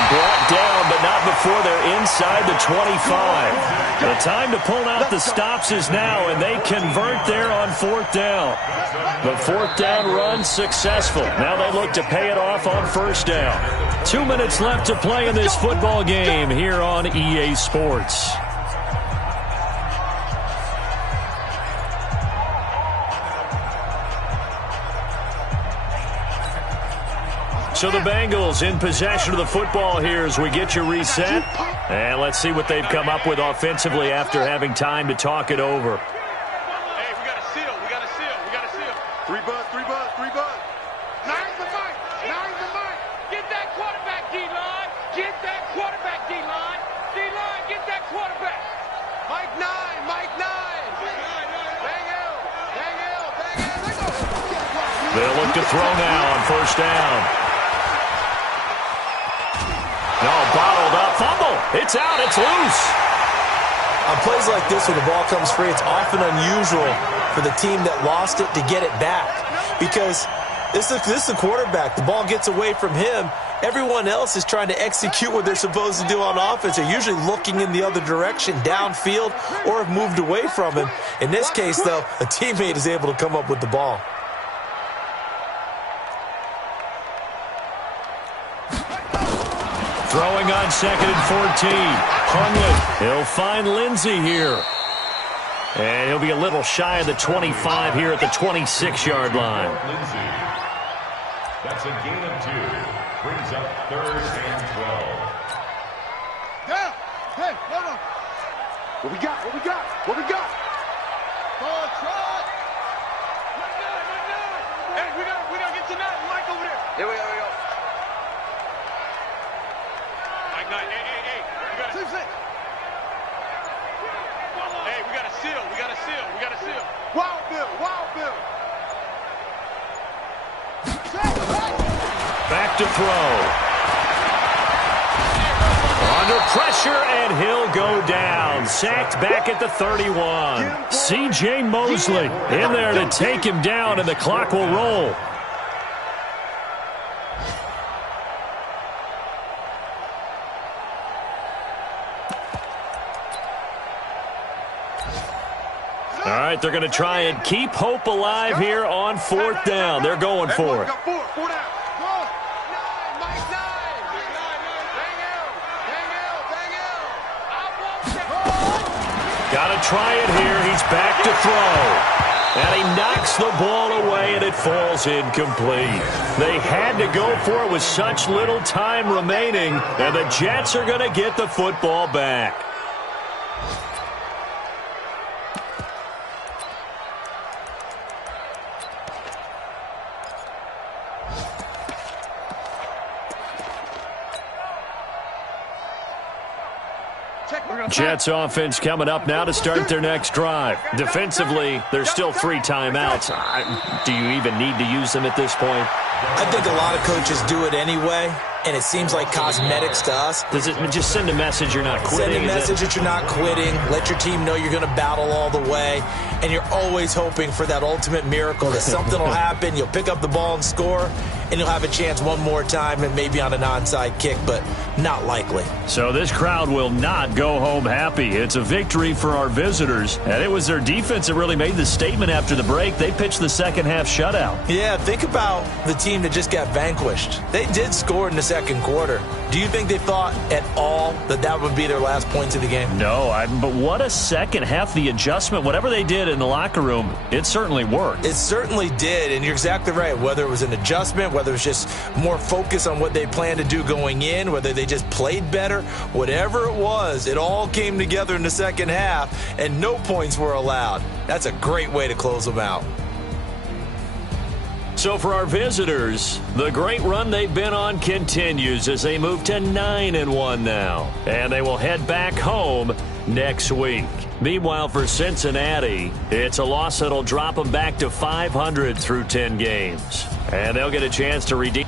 brought down, but not before they're inside the 25. The time to pull out the stops is now, and they convert there on 4th down. The 4th down run successful. Now they look to pay it off on 1st down. 2 minutes left to play in this football game here on EA Sports. So the Bengals in possession of the football here as we get you reset. And let's see what they've come up with offensively after having time to talk it over. Hey, we got a seal. 3 buds. Nine's the mic. Get that quarterback, D-line. Get that quarterback. Mike 9. Bang. They'll look to throw now on 1st down. No, bottled up. Fumble. It's out. It's loose. On plays like this, when the ball comes free, it's often unusual for the team that lost it to get it back. Because this is the quarterback. The ball gets away from him. Everyone else is trying to execute what they're supposed to do on offense. They're usually looking in the other direction, downfield, or have moved away from him. In this case, though, a teammate is able to come up with the ball. Throwing on 2nd and 14. Hundley. He'll find Lindsey here. And he'll be a little shy of the 25 here at the 26-yard line. Lindsey. That's a gain of 2. Brings up 3rd and 12. Down. Hey, hold on. What we got? Ball trot. Hey, we gotta get to that. Mike over there. Here we go. Mike 9. Hey. We got it. Hey, we got a seal. Wild Bill. Back to throw. On Under pressure, and he'll go down. Sacked back at the 31. C.J. Mosley in there to take him down, and the clock will roll. All right, they're going to try and keep hope alive here on 4th down. They're going for it. Got to try it here. He's back to throw. And he knocks the ball away, and it falls incomplete. They had to go for it with such little time remaining, and the Jets are going to get the football back. Jets offense coming up now to start their next drive. Defensively, there's still 3 timeouts. Do you even need to use them at this point? I think a lot of coaches do it anyway, and it seems like cosmetics to us. Does it just send a message you're not quitting? Send a message that you're not quitting. Let your team know you're going to battle all the way, and you're always hoping for that ultimate miracle that something will happen, you'll pick up the ball and score, and you'll have a chance one more time and maybe on an onside kick, but not likely. So this crowd will not go home happy. It's a victory for our visitors, and it was their defense that really made the statement after the break. They pitched the second-half shutout. Yeah, think about the team that just got vanquished. They did score in the second quarter. Do you think they thought at all that that would be their last points of the game? No, but what a second half. The adjustment, whatever they did in the locker room, it certainly worked. It certainly did, and you're exactly right. Whether it was an adjustment, whether it was just more focus on what they planned to do going in, whether they just played better, whatever it was, it all came together in the second half, and no points were allowed. That's a great way to close them out. So for our visitors, the great run they've been on continues as they move to 9-1 now. And they will head back home next week. Meanwhile, for Cincinnati, it's a loss that'll drop them back to 500 through 10 games. And they'll get a chance to redeem.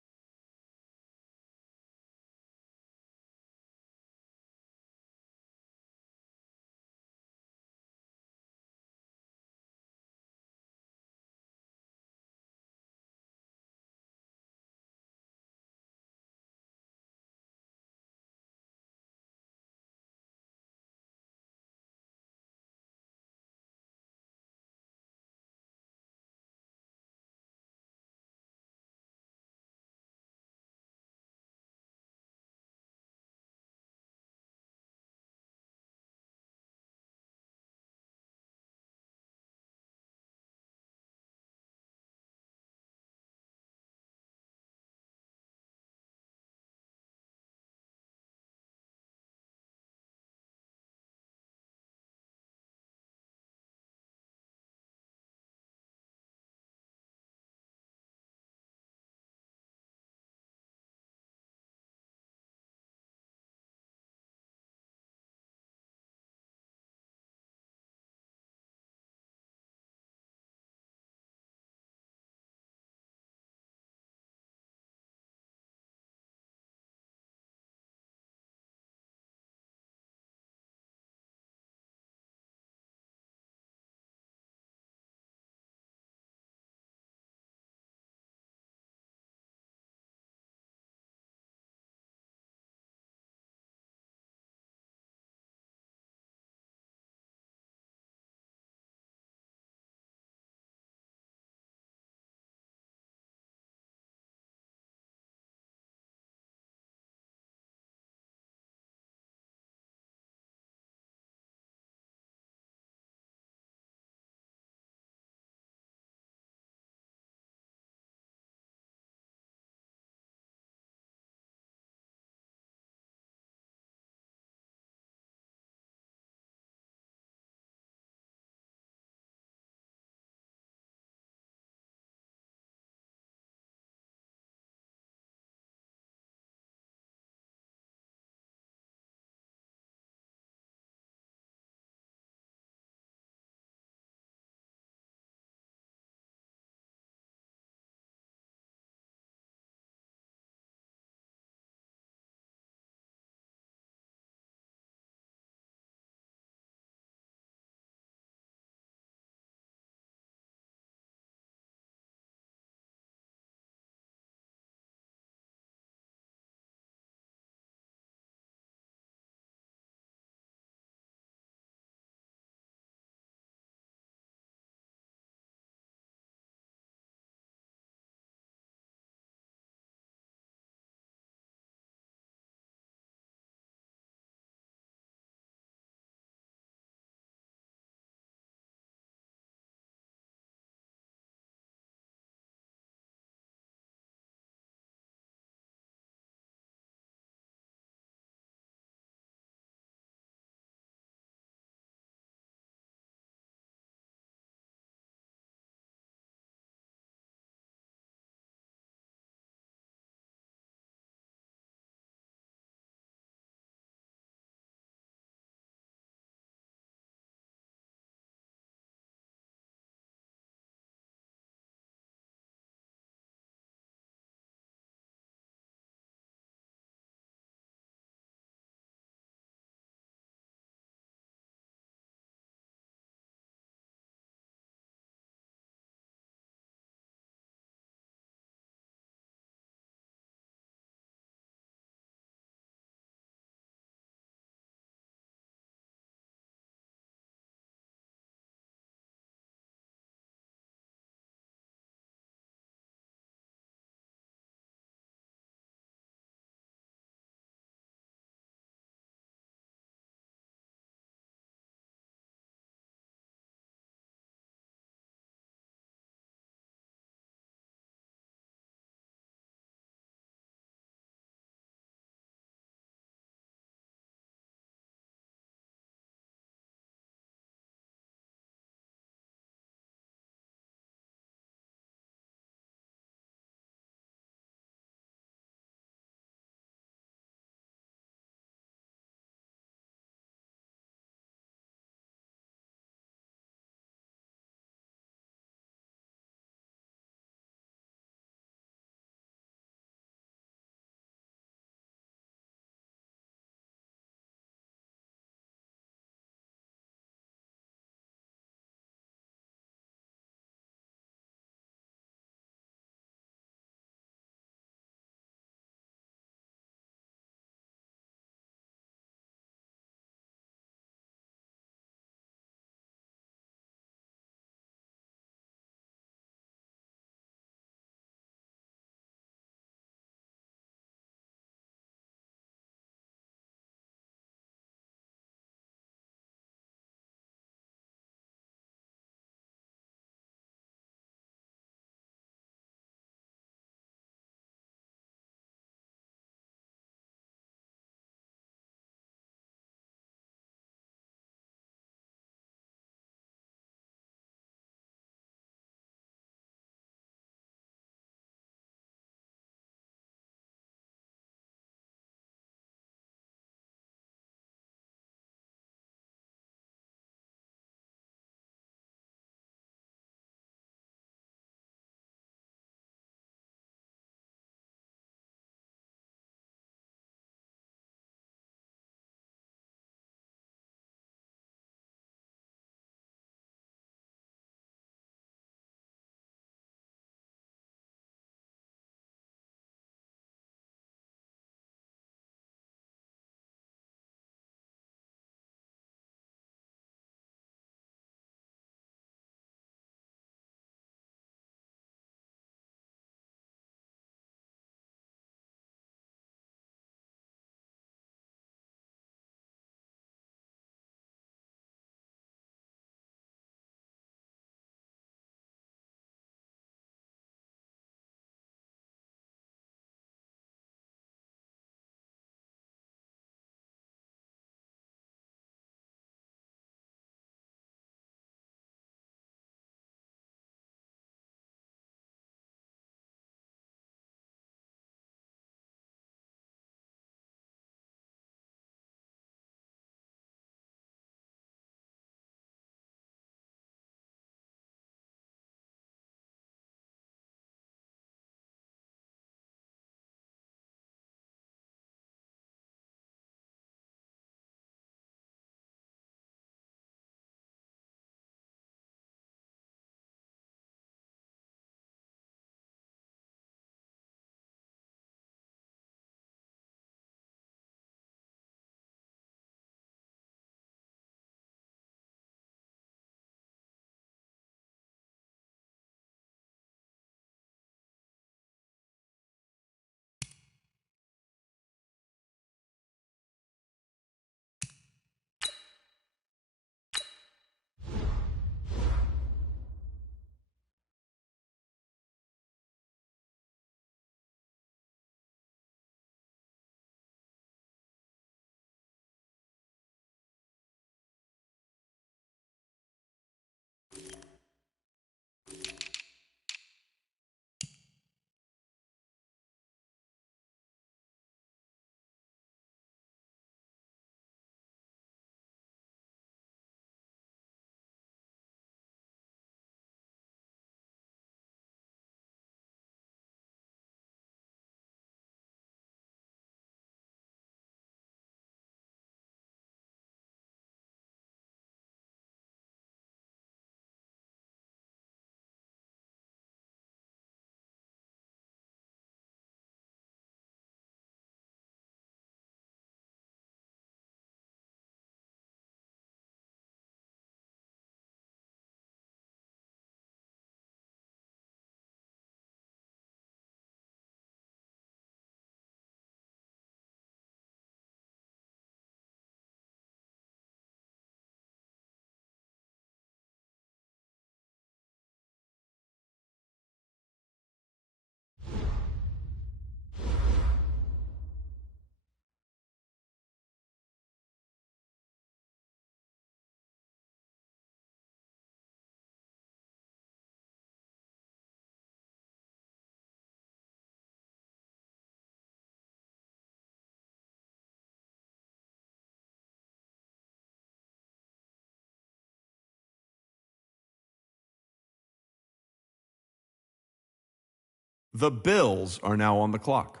The Bills are now on the clock.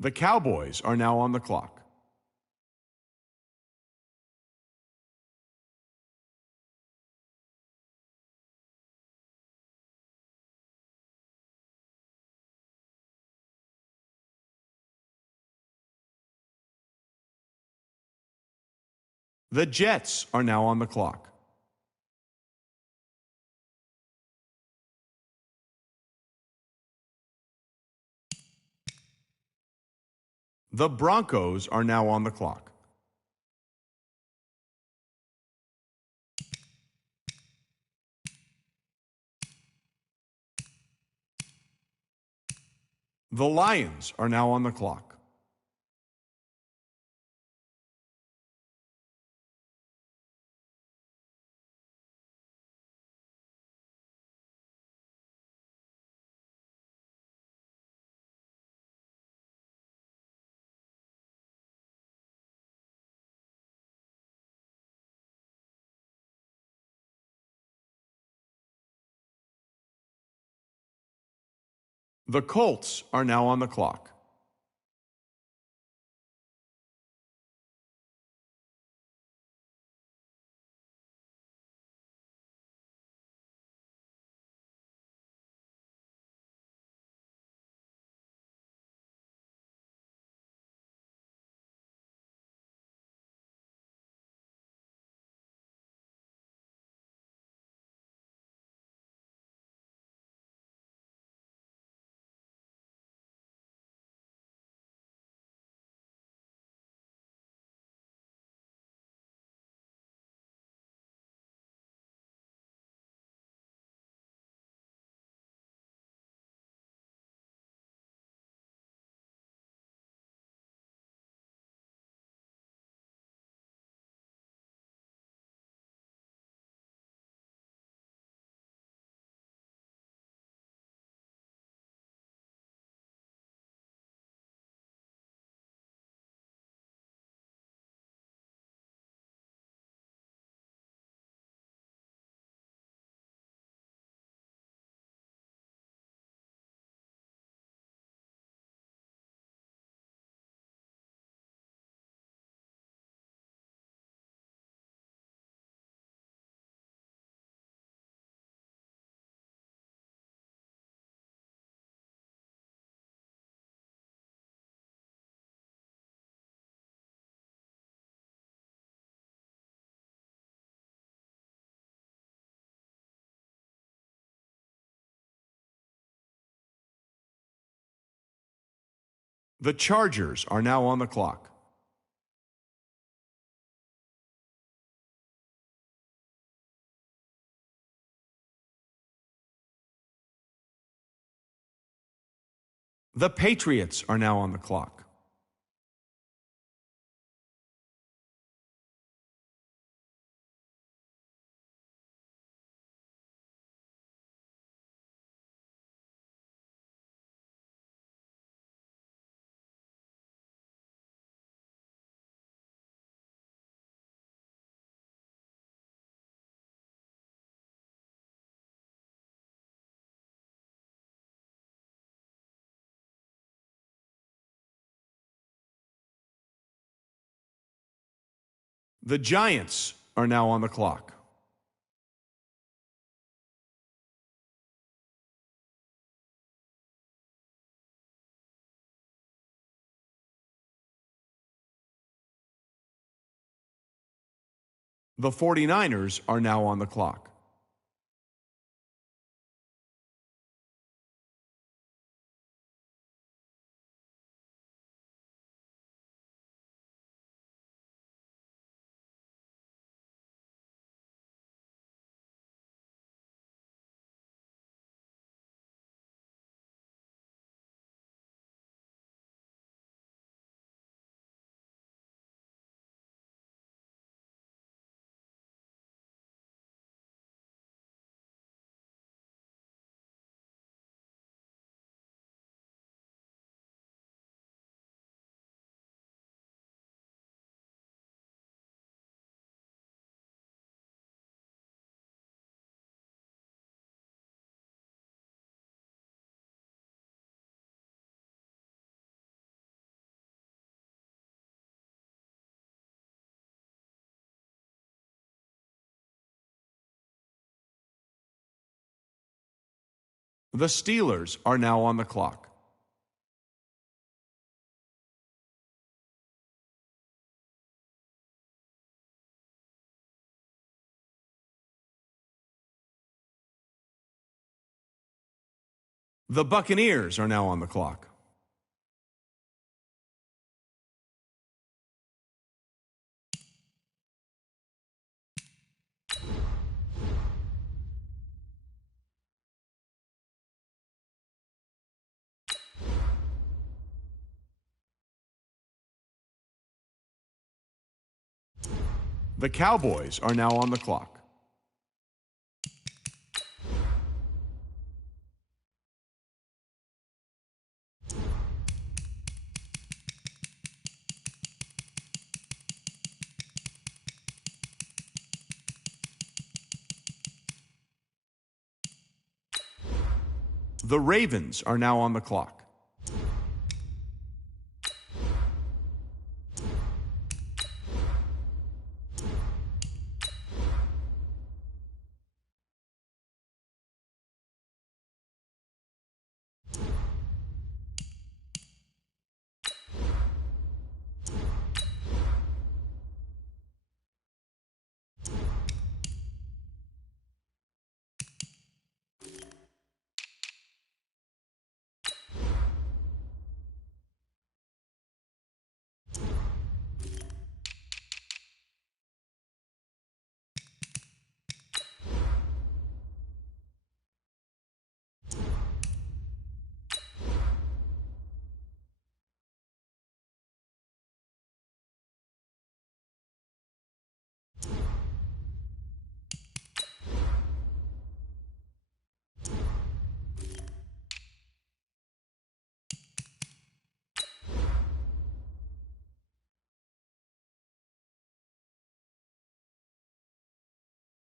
The Cowboys are now on the clock. The Jets are now on the clock. The Broncos are now on the clock. The Lions are now on the clock. The Colts are now on the clock. The Chargers are now on the clock. The Patriots are now on the clock. The Giants are now on the clock. The 49ers are now on the clock. The Steelers are now on the clock. The Buccaneers are now on the clock. The Cowboys are now on the clock. The Ravens are now on the clock.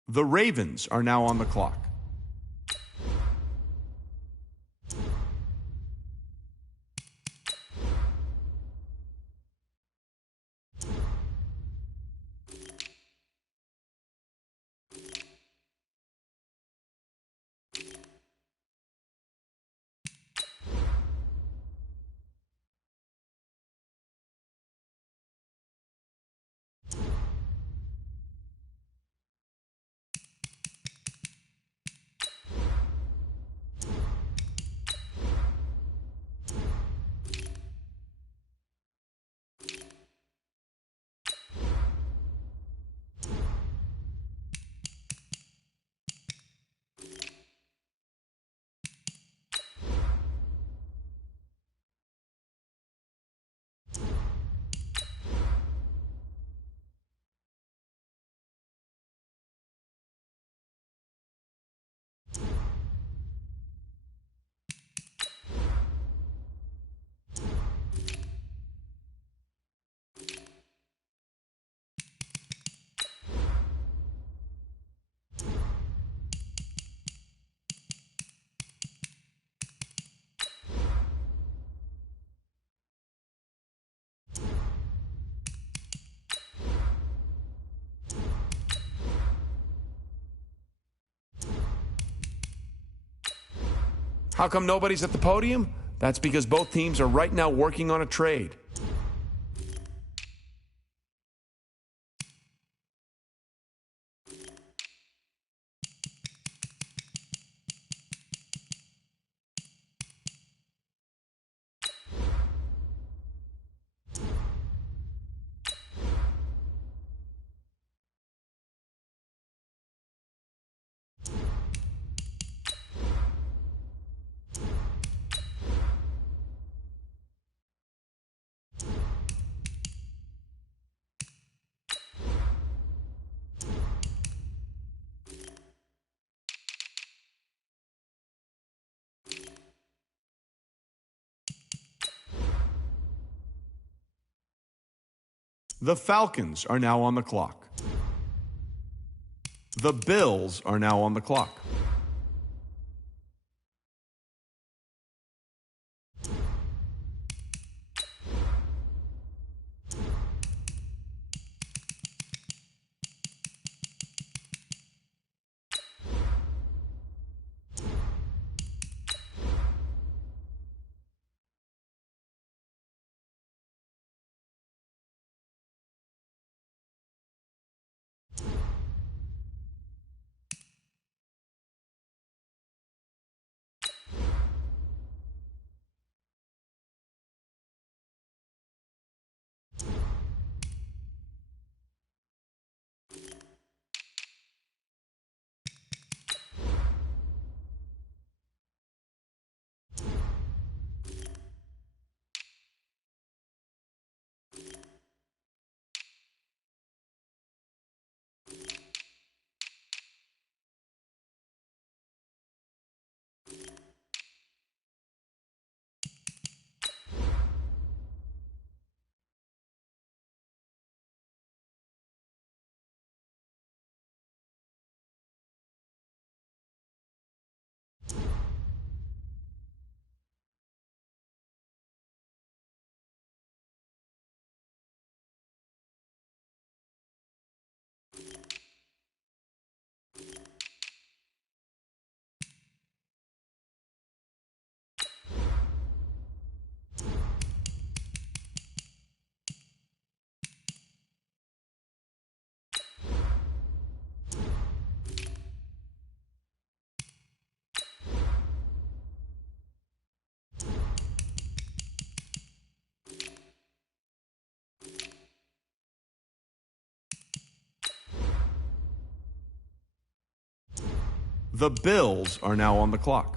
The Ravens are now on the clock. How come nobody's at the podium? That's because both teams are right now working on a trade. The Falcons are now on the clock. The Bills are now on the clock. The Bills are now on the clock.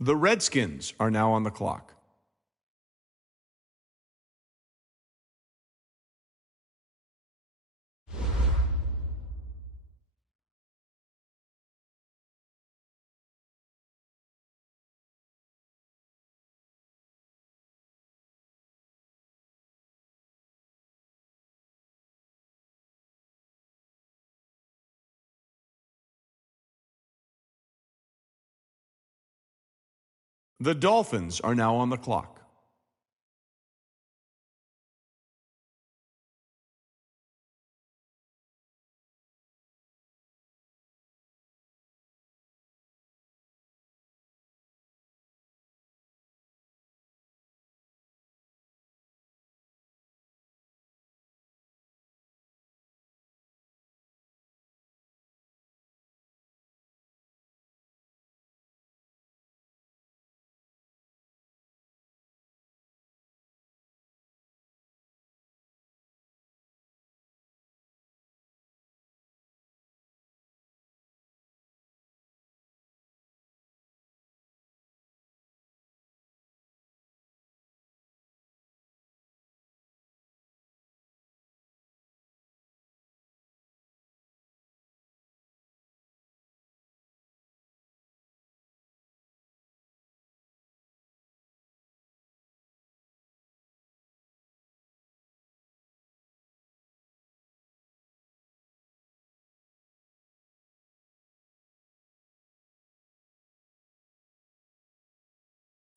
The Redskins are now on the clock. The Dolphins are now on the clock.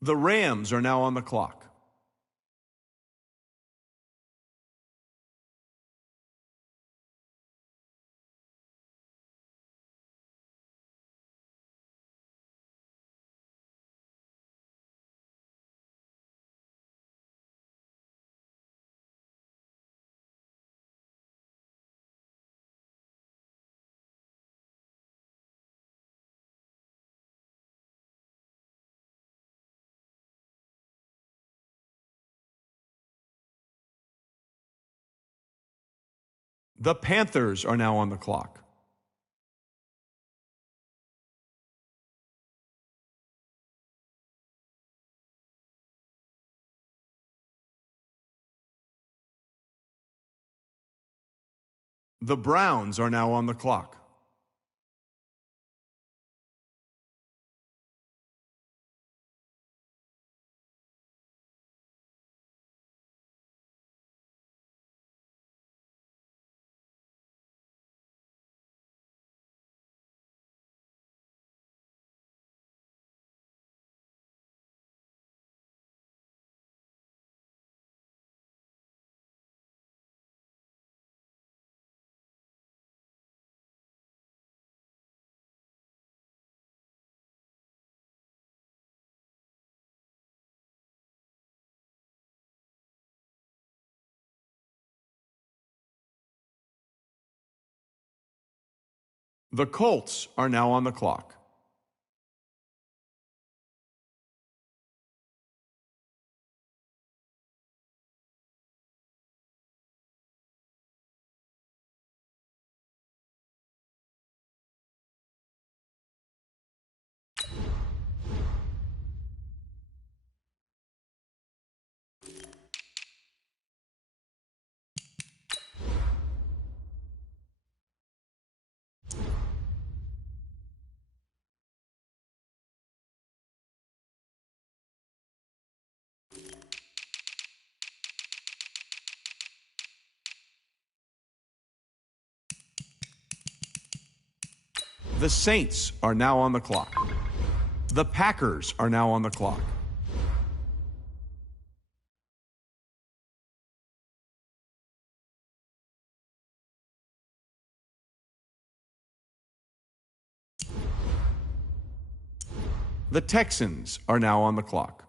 The Rams are now on the clock. The Panthers are now on the clock. The Browns are now on the clock. The Colts are now on the clock. The Saints are now on the clock. The Packers are now on the clock. The Texans are now on the clock.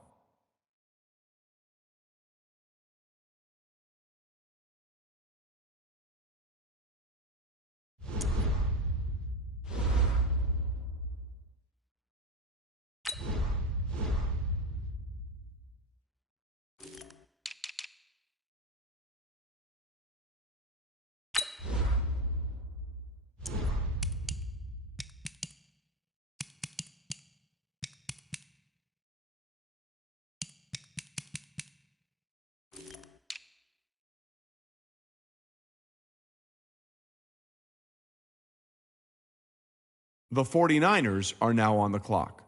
The 49ers are now on the clock.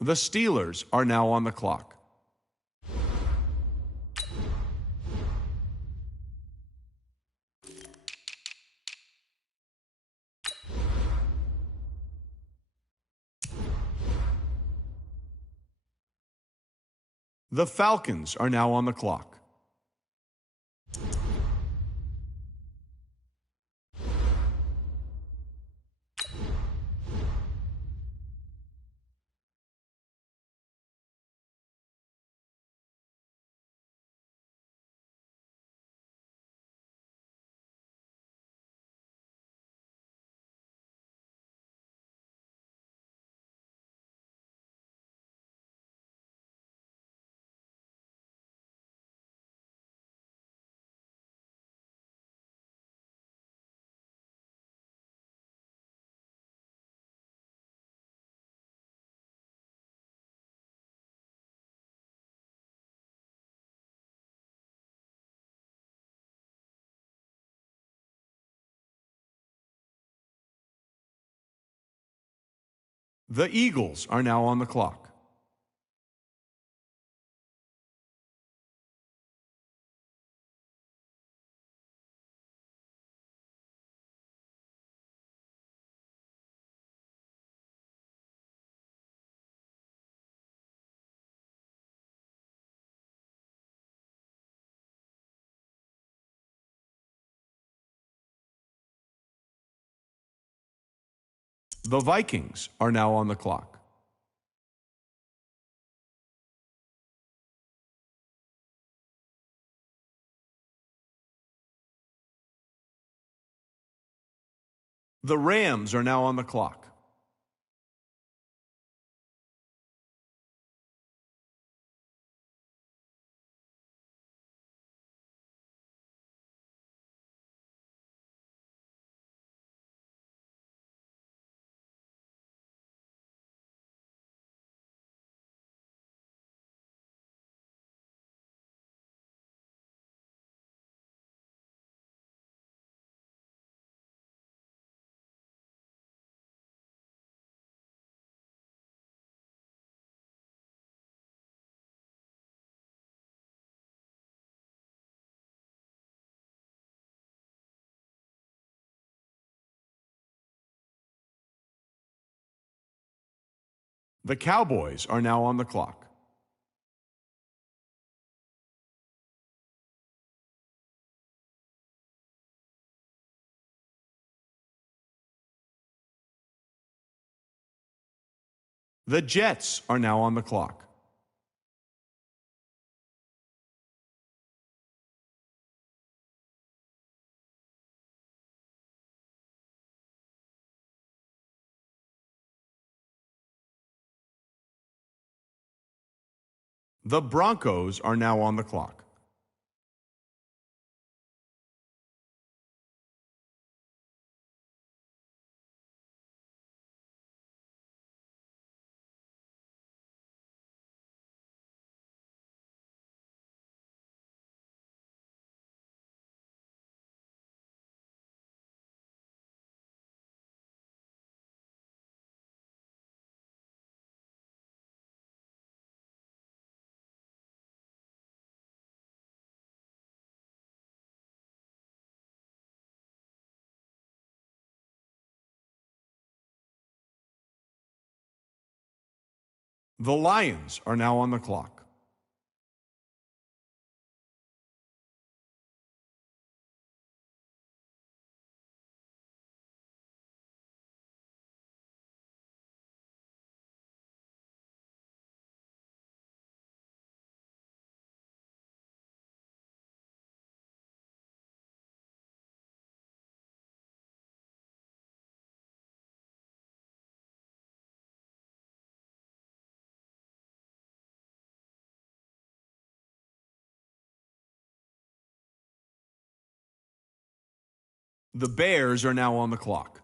The Steelers are now on the clock. The Falcons are now on the clock. The Eagles are now on the clock. The Vikings are now on the clock. The Rams are now on the clock. The Cowboys are now on the clock. The Jets are now on the clock. The Broncos are now on the clock. The Lions are now on the clock. The Bears are now on the clock.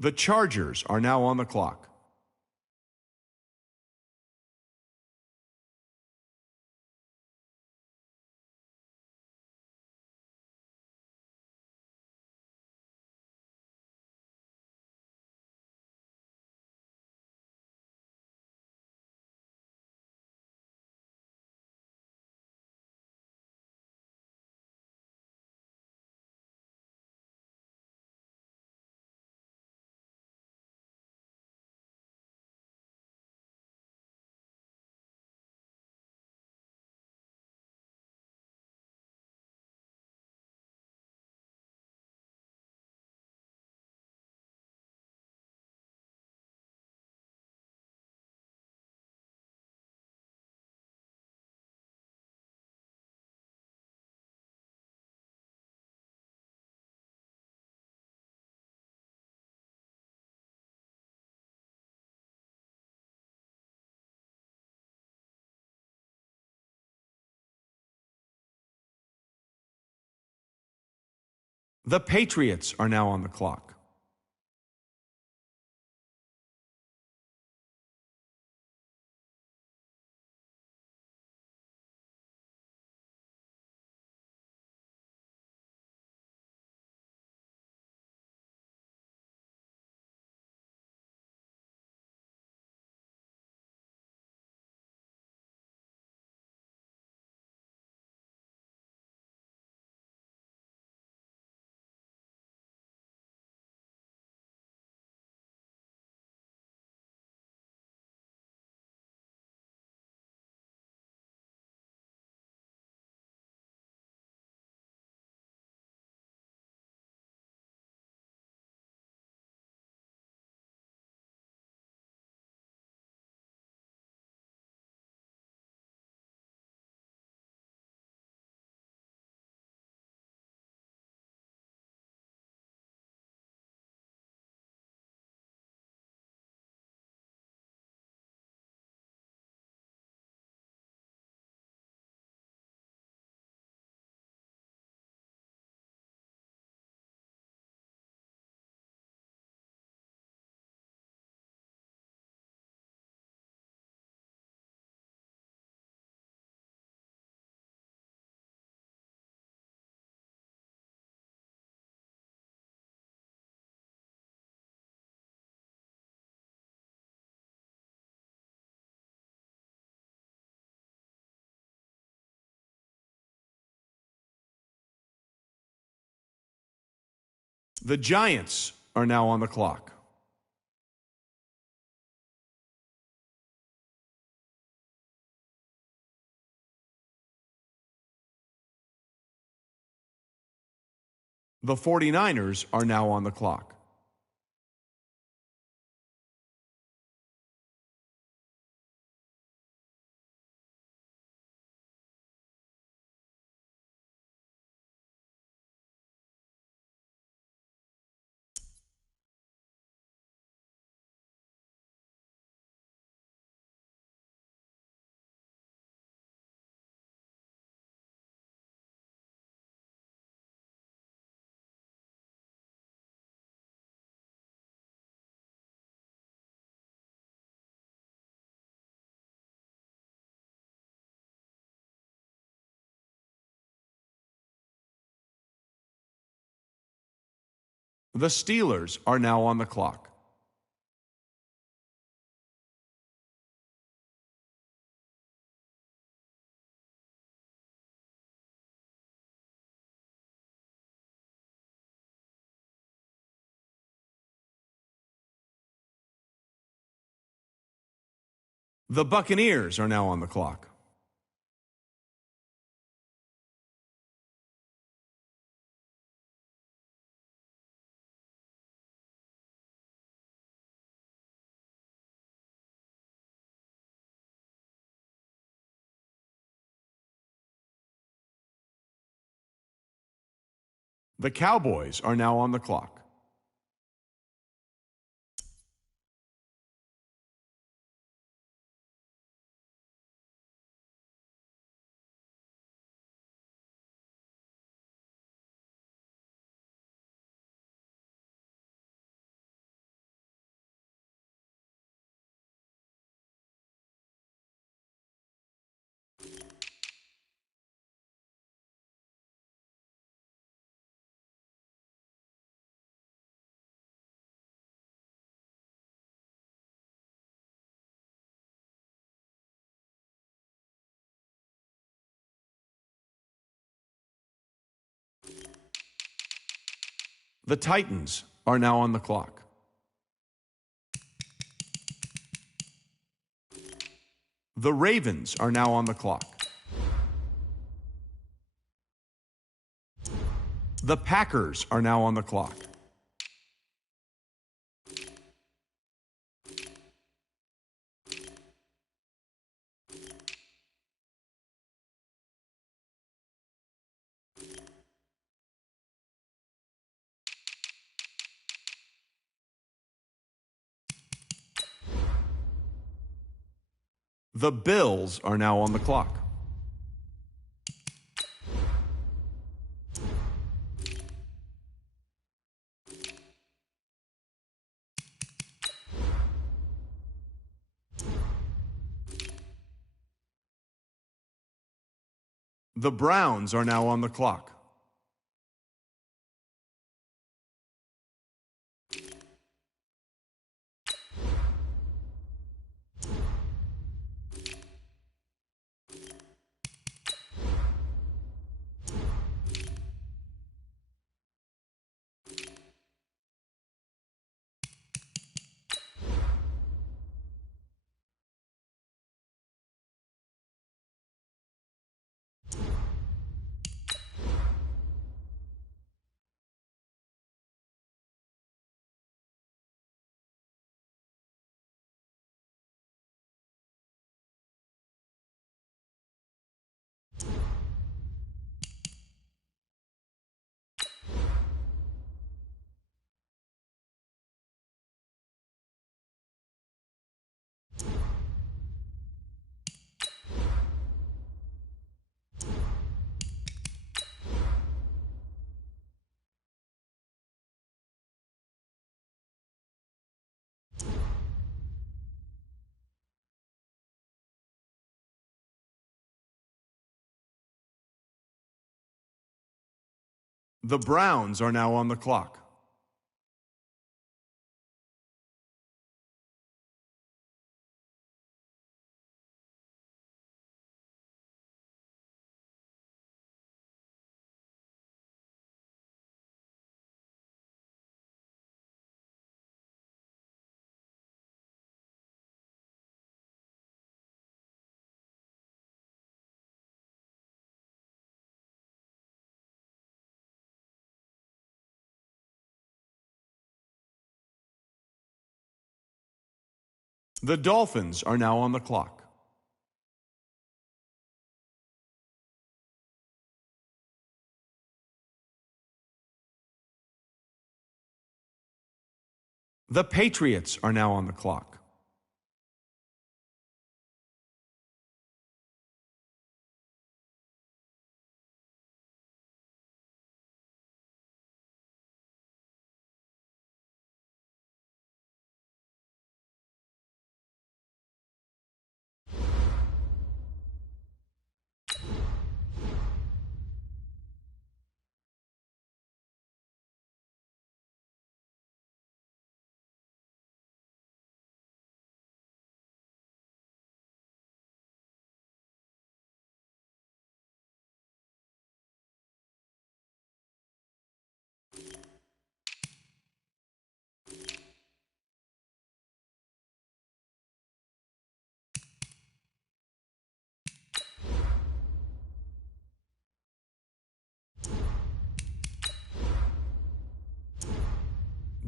The Chargers are now on the clock. The Patriots are now on the clock. The Giants are now on the clock. The 49ers are now on the clock. The Steelers are now on the clock. The Buccaneers are now on the clock. The Cowboys are now on the clock. The Titans are now on the clock. The Ravens are now on the clock. The Packers are now on the clock. The Bills are now on the clock. The Browns are now on the clock. The Browns are now on the clock. The Dolphins are now on the clock. The Patriots are now on the clock.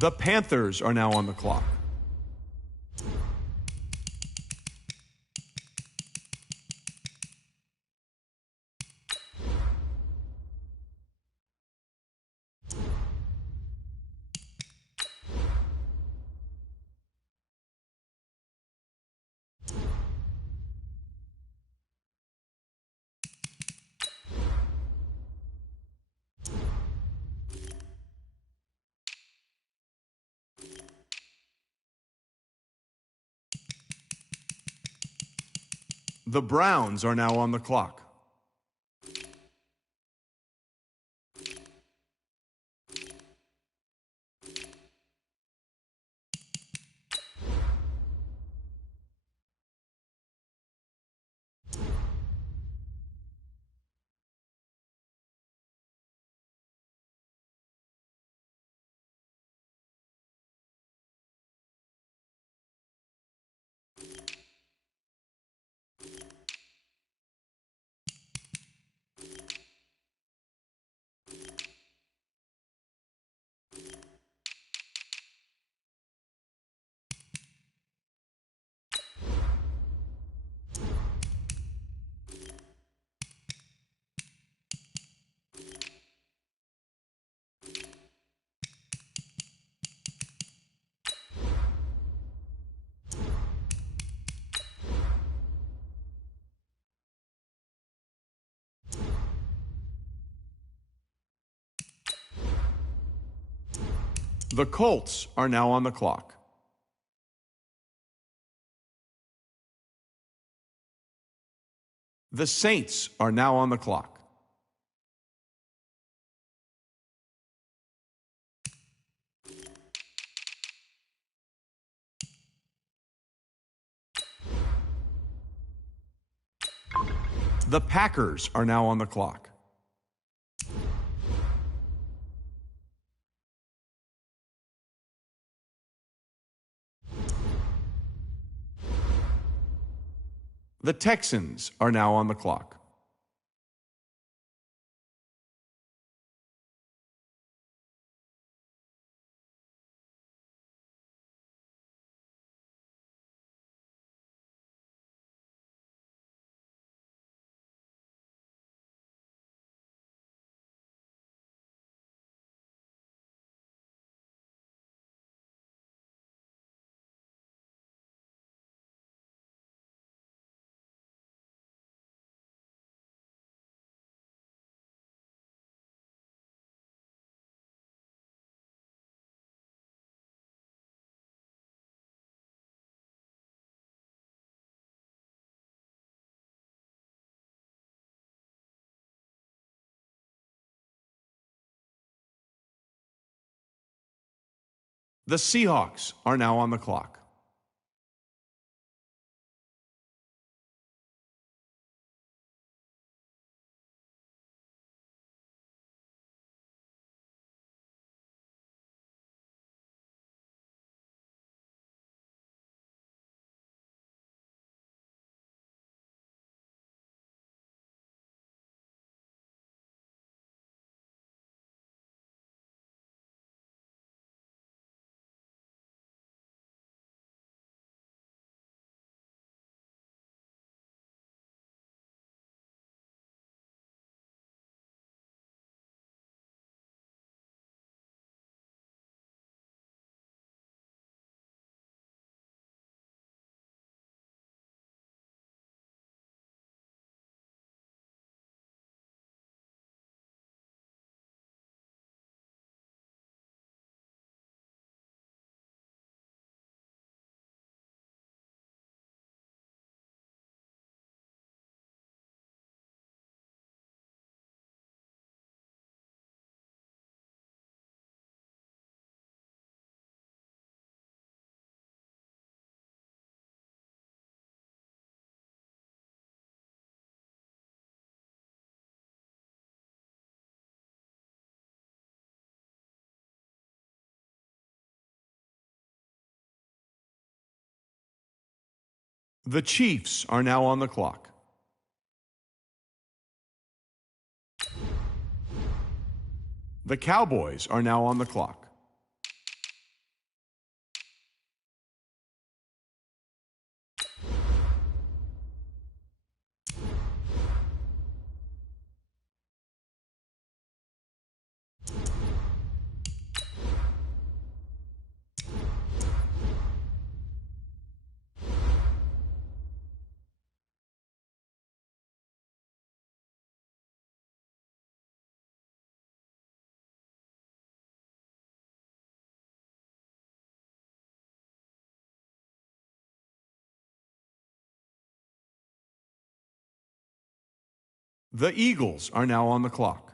The Panthers are now on the clock. The Browns are now on the clock. The Colts are now on the clock. The Saints are now on the clock. The Packers are now on the clock. The Texans are now on the clock. The Seahawks are now on the clock. The Chiefs are now on the clock. The Cowboys are now on the clock. The Eagles are now on the clock.